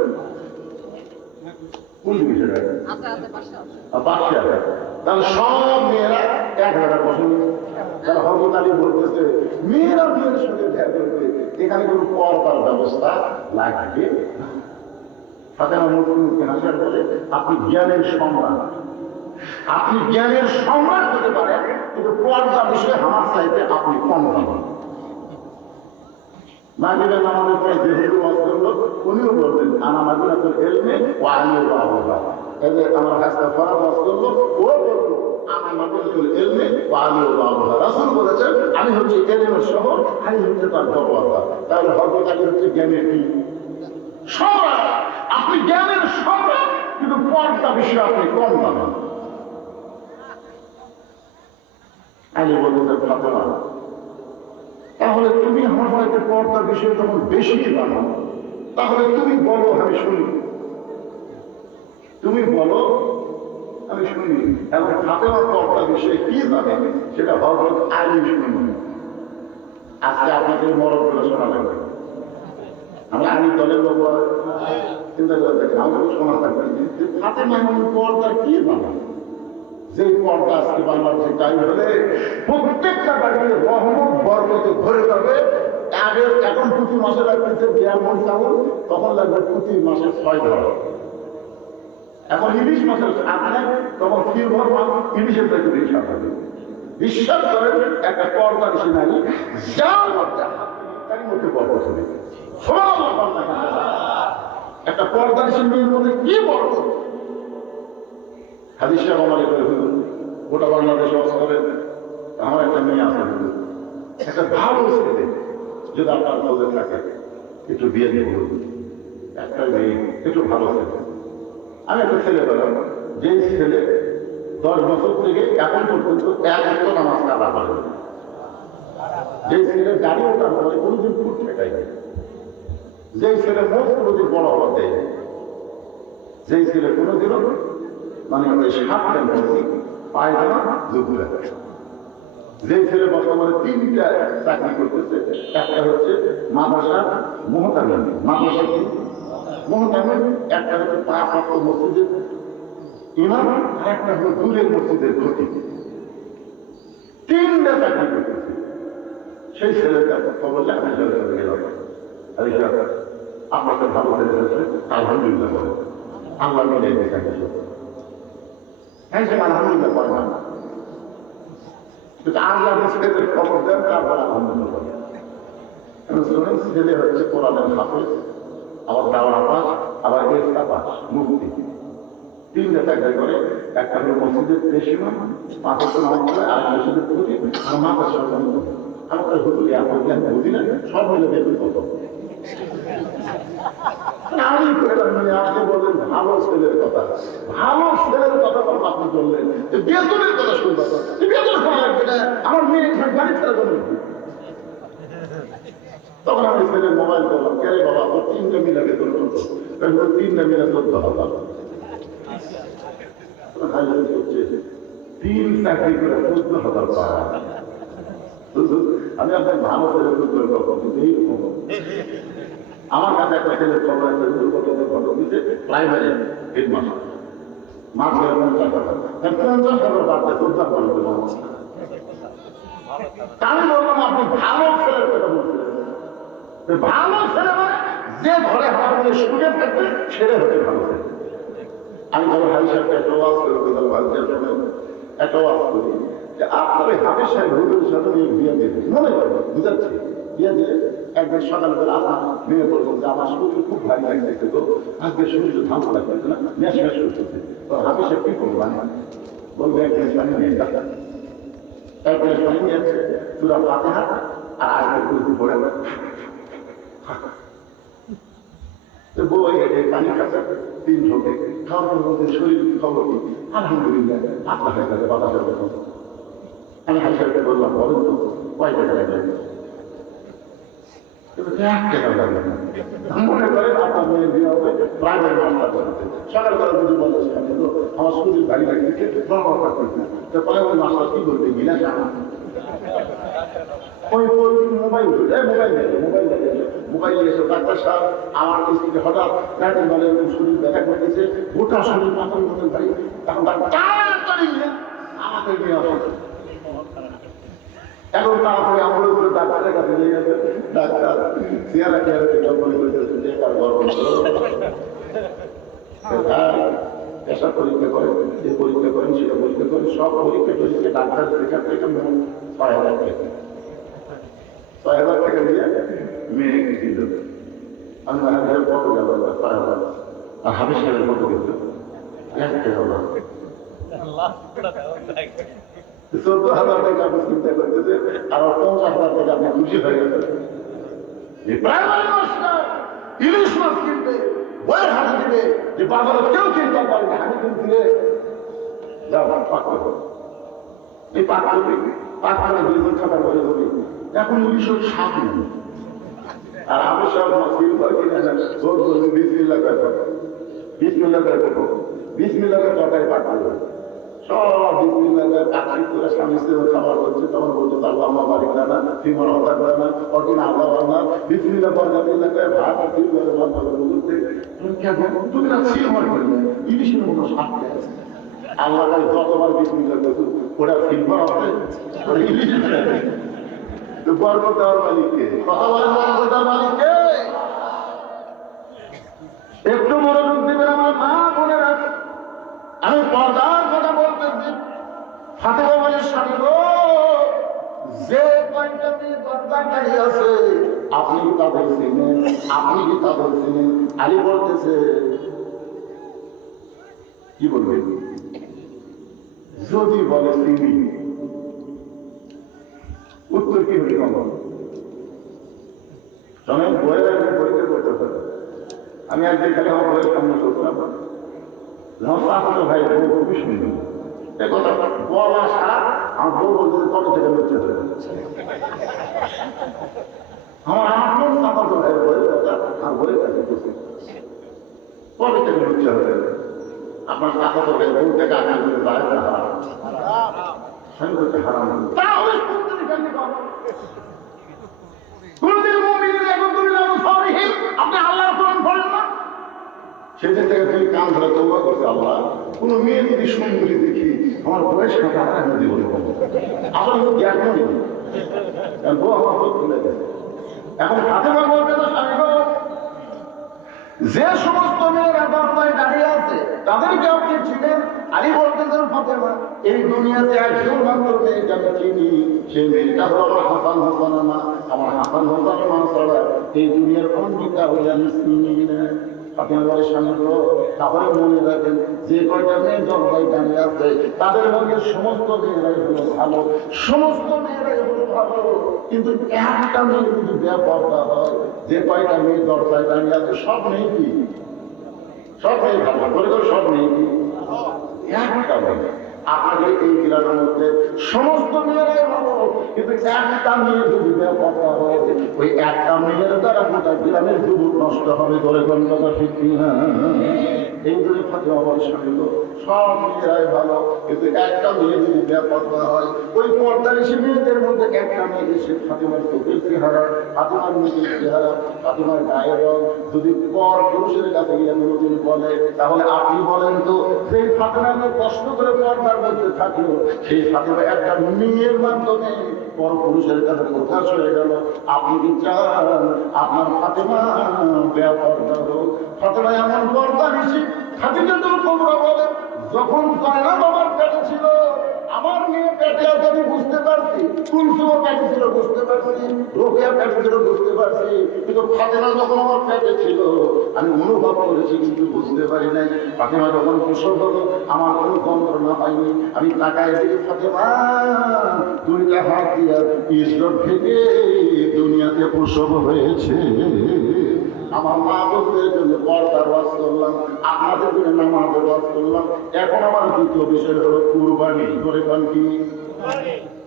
কোন জিনিস পাঁচশে আছে, তাহলে সব মেয়েরা 1000 বসেন। তারা হযরত আলী বলতেছে মেয়েরা মেয়ের সঙ্গে দেখা করবে, এখানে কোনো পর্দার ব্যবস্থা লাগবে না। ফাতেমা মুফতি হাসান বলে আপনি জ্ঞানের সম্রাট, আপনি জ্ঞানের সম্রাট হতে পারেন, কিন্তু পর্দা বিষয়ে আমার চাইতে আপনি কম হবেন। মাগরিবের নামাজের পরে যে হুজুর ওয়াজ করলো উনিও বলতেন আনা মাগরিবাতুল ইলমি ওয়া আলিউ বাবা, এই যে আমার কাছে ফরজ ওয়াজ করলো ও বলতো আনা মাগরিবাতুল ইলমি ওয়া আলিউ বাবা। রাসূল বলেছেন আমি হচ্ছে ইলমের শহর, আমি হচ্ছে তার দরওয়াজা। তাহলে হযরত আলী হচ্ছে জ্ঞানের কি সম্রাট, আপনি জ্ঞানের সম্রাট, কিন্তু পর্দা বিষয়ে আপনি কম পাবেন। আলী বলতেন ফাতেমা তাহলে তুমি আমার হয়তো পর্দার বিষয়ে যখন বেশি জানো, তাহলে তুমি বলো আমি শুনি, তুমি বলো আমি শুনি। এবং ফাতেমার পর্দার বিষয়ে কি জানে সেটা হযরত আলী শুনি। আজকে আপনাদের মরদ করে শোনা লাগবে, আমরা আলী দলের লোক চিন্তা করে দেখেন আমাদের শোনা থাকবে ফাতেমা এমন পর্দার কি জানা, যে পর্দা আজকে বাংলাদেশে টাইম হলে প্রত্যেকটা বাড়িতে রহমত বরকতে ভরে যাবে। আগে এখন প্রতি মাসে লাগতেছে 1.5 মণ চাউল, তখন লাগবে প্রতি মাসে 6 ঘর। এখন ইলিশ মাসের আপনি তখন সিলভার মাছ ইলিশের থেকে বেশি হবে। বিশ্বাস করেন একটা পর্দা বেশি নারী যার মধ্যে তার মধ্যে বরকত হবে। একটা পর্দা বেশি মেয়ের মধ্যে কি বরকত। হাদিস আমাদের গোটা বাংলাদেশে অবস্থানে আমার একটা মেয়ে আছে, একটা ভালো ছেলে যদি আপনার খোঁজে থাকে একটু বিয়ে দেব, একটা মেয়ে একটু ভালো ছেলে। আমি একটা ছেলে পেলাম, যে ছেলে 10 বছর থেকে এখন পর্যন্ত 1 নামাজ কাদা করে, যে ছেলে গাড়ি ওঠার পরে কোনোদিন ফুট ঠেকাই, যে ছেলে মোট কোনোদিন বড় হওয়া দেয়, যে ছেলে কোনোদিনও মানে ওই 7 প্যান্ট পায়জামা জুবুরা, যে ছেলে বর্তমানে 3টা চাকরি করতেছে, একটা হচ্ছে মাদ্রাসা মুহতামিম, মাদ্রাসা মুহতামিম, একটা হচ্ছে 5 ওয়াক্ত মসজিদের ইমাম, আর একটা হলো দূরের মসজিদের খতিব। 3টা চাকরি করতেছে। সেই ছেলেটা খবর আমি চলে গেলাম, আপনার তো ভালো ছেলে আছে, আলহামদুলিল্লাহ বলে আল্লাহ মিলে হ্যাঁ সে আলহামদুলিল্লাহ করে না, কিন্তু আল্লাহ ছেলেদের খবর দেন তারপর আলহামদুলিল্লাহ। শুনেন ছেলে হচ্ছে কোরআনের হাফেজ, আবার দাওয়া পাস, আবার ইফতা পাস, মুফতি, তিনটা চাকরি করে। একটা হলো মসজিদের পেশিমা, পাঁচশো নামাজ পড়ে, আর মসজিদের প্রতি আর মাথার সঙ্গে আমাদের হুজুর এখন বুঝি না, সব হলে বেতন কত। আমি আপনি বললেন ভালো ছেলের কথা, ভালো ছেলের কথা বলবো, আপনি বললেন বেতনের কথা শুনবো, বেতন করা লাগবে না, আমার মেয়ে গাড়ি ফেরা করবে। তখন আমি ছেলের মোবাইল করলাম, কে বাবা তোর 3টা মিলা বেতন করতো, 3টা মিলা 14,000। 3 চাকরি করে 14,000 পাওয়া। আমি আপনার ভালো ছেলে আমার কাছে একটা ছেলের খবর আছে, ঘটক দিচ্ছে প্রাইমারি হেডমাস্টার, মাস 50,000 বাড়তে 14,000। আমি বললাম আপনি ভালো ছেলের কথা বলছিলেন, ভালো ছেলে মানে যে ঘরে আমার মনে শুনে থাকবে ছেলে হতে ভালো ছেলে। আমি ধরো হাই সাহেবকে একটা ওয়াজ করে দিলাম, একটা ওয়াজ করি যে আপনার ওই হাফেজ সাহেব হুজুরের সাথে বিয়ে দিয়ে দেবে, মনে করবো বুঝাচ্ছি, বিয়ে দিয়ে একদিন সকালবেলা আপনার মেয়ে বলবো যে আমার শরীর খুব ভারী লাগতেছে, তো আজকে শরীর ধান লাগতেছে না, ম্যাশ ম্যাশ করতেছে, তো হাফেজ সাহেব কি করবো বলবো এক গ্লাস পানি নিয়ে যা, এক গ্লাস পানি নিয়ে চূড়া পাতে হাত আর আগে কুলতি পড়ে বই পানি খাচ্ছে 3 ঢোকে, খাওয়ার মধ্যে শরীর খবর কি আলহামদুলিল্লাহ আপনার হয়ে গেছে বাতাসের বেতন। আমি হাইসারকে বললাম বলেন তো কয় টাকা লাগবে? 1 টাকা লাগবে না। মনে করেন আপনার মেয়ের বিয়ে হবে প্রাইমারি মাস্টার করতে, সকালবেলা যদি বলে আমার শরীর ভারী লাগছে বাবা করতে, প্রাইমারি মাস্টার কি করবে গিলা ওই মোবাইল এসে ডাক্তার সাহেব আমার স্ত্রীকে হঠাৎ রাতের বেলা শরীর ব্যথা করতেছে, গোটা শরীর মাথার মতন ভাই, তখন তাড়াতাড়ি আমাকে নিয়ে আসে। এখন তাড়াতাড়ি আমার উপরে ডাক্তারের কাছে নিয়ে গেছে, ডাক্তার চেয়ারা চেয়ারা মনে করতেছে যে তার গরম পেশা পরীক্ষা করে, যে পরীক্ষা করেন সেটা পরীক্ষা করেন, সব পরীক্ষা টরীক্ষা ডাক্তার সেখান থেকে 6,000 টাকা, 6,000 টাকা দিয়ে মেয়েকে দিল। আমি হাজার কত গেল 6,000, আর হাফিজ সাহেবের কত গেল 14,000 টাকা আপনি চিন্তা করতেছে, আর 50,000 টাকা আপনি খুশি হয়ে গেছে। ইলিশ মাছ কিনতে বইয়ের হাতে দিবে, যে বাজারে কেউ কিনতে পারে না, হাতে কিনছিলে যাও পাক করো, এই পাক করবে, পাক করে 2 জন খাবার বলে দেবে। এখন ইলিশের স্বাদ নেই, আর আমি সব মাসিল করে বিসমিল্লাহ তরকারি পাক করবে, সব বিসমিল্লাহ কাটছি করে স্বামী স্ত্রী খাবার করছে, তখন বলছে আল্লাহ আমার বাড়ি করে না, ফিমর হত্যা করে না, অর্জন আল্লাহ আল্লাহ বিসমিল্লাহ বরকাতিল্লাহ করে ভাত আর ফিল করে বন্ধ করে বলতে তুমি না ছিল আমার করে ইলিশের মতো স্বাদ আছে। আল্লাহ যতবার বিসমিল্লাহ করছো ওটা ফিলবার হবে, ইলিশ বর্গ দেওয়ার মালিককে, কথা বলেন বর্গ দেওয়ার মালিককে। একটু মনোযোগ দেবেন আমার মা বোনেরা, আমি পর্দার কথা বলতেছি। ফাতেমা বলের স্বামী গো, যে কয়টা মেয়ে দরকার দাঁড়িয়ে আছে আপনি কি তাদের চিনেন? আপনি কি তাদের চিনেন? আলী বলতেছে কি বলবে? যদি বলে চিনি, উত্তর কি হলে বলো? শোনেন, বইয়ের পরীক্ষা করতে পারে। আমি একদিন খালি আমার বইয়ের সামনে করছিলাম, ভাই বউ খুবই সুন্দর, এ কথা বলা সারা আমার বউ বলতে কবে থেকে লুচে হয়ে আমার আমার সাফাতো ভাই বইয়ের কথা আর বইয়ের কাছে কবে থেকে লুচে হয়ে আপনার সাফাতো ভাই বউ থেকে আগে হারাম তাহলে আপনি আল্লাহর কোরআন পড়েন না? সেদিন থেকে তুমি কান ধরে তওবা করছে, আল্লাহ কোনো মেয়ে যদি সুন্দরী দেখি আমার বয়স কাটা আমি দিব আমার মধ্যে এখন বউ আমার খুলে গেছে। এখন ফাতেমা বলতে তো স্বামী গো, যে সমস্ত মেয়েরা দরজায় দাঁড়িয়ে আছে তাদেরকে আপনি চিনেন? আলী বলতেছেন ফাতেমা, এই দুনিয়াতে একজন মাত্র মেয়েকে আমি চিনি, সেই মেয়েটা হলো আমার হাসান হোসেনের মা। আমার হাসান হোসেনের মা ছাড়া এই দুনিয়ার কোন দিকটা হলে আমি চিনি না। আপনার বাড়ির স্বামী হলো, তাহলে মনে রাখেন যে কয়টা মেয়ে দরজায় দাঁড়িয়ে আছে তাদের মধ্যে সমস্ত মেয়েরাই হলো ভালো, সমস্ত মেয়েরাই হলো ভালো। কিন্তু একটা মেয়ে যদি বেপরদা হয়, যে কয়টা মেয়ে দরজায় দাঁড়িয়ে আছে সব নেই কি? সব নেই ভালো করে করে সব নেই কি? একটা মেয়ে। আপনাদের এই গ্রামের মধ্যে সমস্ত মেয়েরাই ভালো, কিন্তু একটা মেয়ে যদি বেপরদা হয়, ওই একটা মেয়ের দ্বারা গোটা গ্রামের যুবক নষ্ট হবে। ধরে কোন কথা ঠিক কিনা? এই জন্য ফাতেমা বলে স্বামী গো, সব মেয়েরাই ভালো, কিন্তু একটা মেয়ে যদি বেপরদা হয়, ওই পর্দানিশী মেয়েদের মধ্যে একটা মেয়ে এসে ফাতেমার চোখের চেহারা, ফাতেমার মুখের চেহারা, ফাতেমার গায়ের রং যদি পর পুরুষের কাছে গিয়ে কোনোদিন বলে, তাহলে আপনি বলেন তো সেই ফাতেমাকে কষ্ট করে পর্দার মধ্যে থাকলো, সেই ফাতেমা একটা মেয়ের মাধ্যমে পর পুরুষের কাছে প্রকাশ হয়ে গেল, আপনি কি চান আপনার ফাতেমা বেপরদা হোক? ফাতেমা এমন পর্দানিশী। খাদিজাতুল কুবরা বলে, যখন জয়নাব আমার পেটে ছিল, আমার মেয়ে পেটে আছে আমি বুঝতে পারছি, কুলসুমও পেটে ছিল বুঝতে পারছি, রোকেয়া পেটে ছিল বুঝতে পারছি, কিন্তু ফাতেমা যখন আমার পেটে ছিল আমি অনুভব করেছি কিন্তু বুঝতে পারি নাই। ফাতেমা যখন প্রসব হলো আমার কোনো যন্ত্রণা হয়নি, আমি তাকায় দেখি ফাতেমা দুইটা হাত দিয়া ঈশ্বর থেকে দুনিয়াতে প্রসব হয়েছে। আমার মা বোনদের জন্য পর্দার ওয়াজ করলাম, আপনাদের জন্য নামাজের ওয়াজ করলাম। এখন আমার দ্বিতীয় বিষয় হলো কুরবানি। করে কোন কি?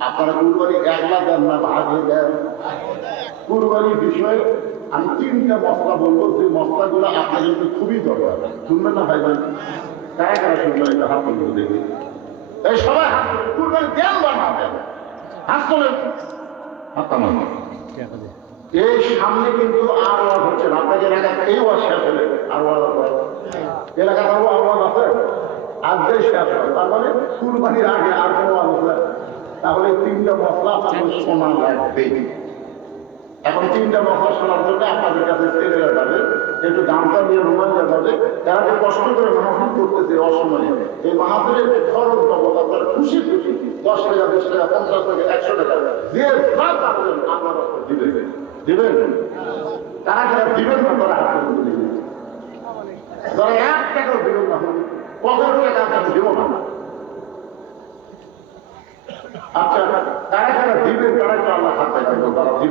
আপনারা কুরবানি একলা দেন না ভাগে দেন? কুরবানির বিষয়ে আমি তিনটা মশলা বলবো, যে মশলাগুলো আপনাদের জন্য খুবই দরকার। শুনবেন না ভাই ভাই? কারা কারা শুনবেন? একটা হাত তুলে দেখি। এই সবাই হাত তুলে, কুরবানি দেন বা না দেন? হাত তোলেন, হাত তামান। এই সামনে কিন্তু আর ওয়াজ হচ্ছে না, আপনাদের এলাকায় এই ওয়াজ শেষ হলে আর ওয়াজ আছে এলাকাতে আওয়াজ আছে আজকে শেষ হয়, তার মানে কুরবানির আগে আর কোনো ওয়াজ আছে? তাহলে তিনটা মশলা আপনাদের শোনা লাগবে। এখন তিনটা মশলা শোনার জন্য আপনাদের কাছে ছেলেরা যাবে, একটু গামছা দিয়ে রুমাল যাবে, তারা যে কষ্ট করে মাহফিল করতেছে অসময়ে, এই মাহফিলের যে খরচ বাবদ আপনারা খুশি খুশি 10 টাকা 20 টাকা 50 টাকা 100 টাকা দিয়ে আপনারা দিবেন। দিবেন? তারা যারা দিবেন না তারা হাত করে দিবেন। যারা 1 টাকাও দিবেন না, 15 টাকা আপনাকে দেবো না। আচ্ছা, তারা যারা দিবেন তারা তো আল্লাহ হাত পাইবেন, তারা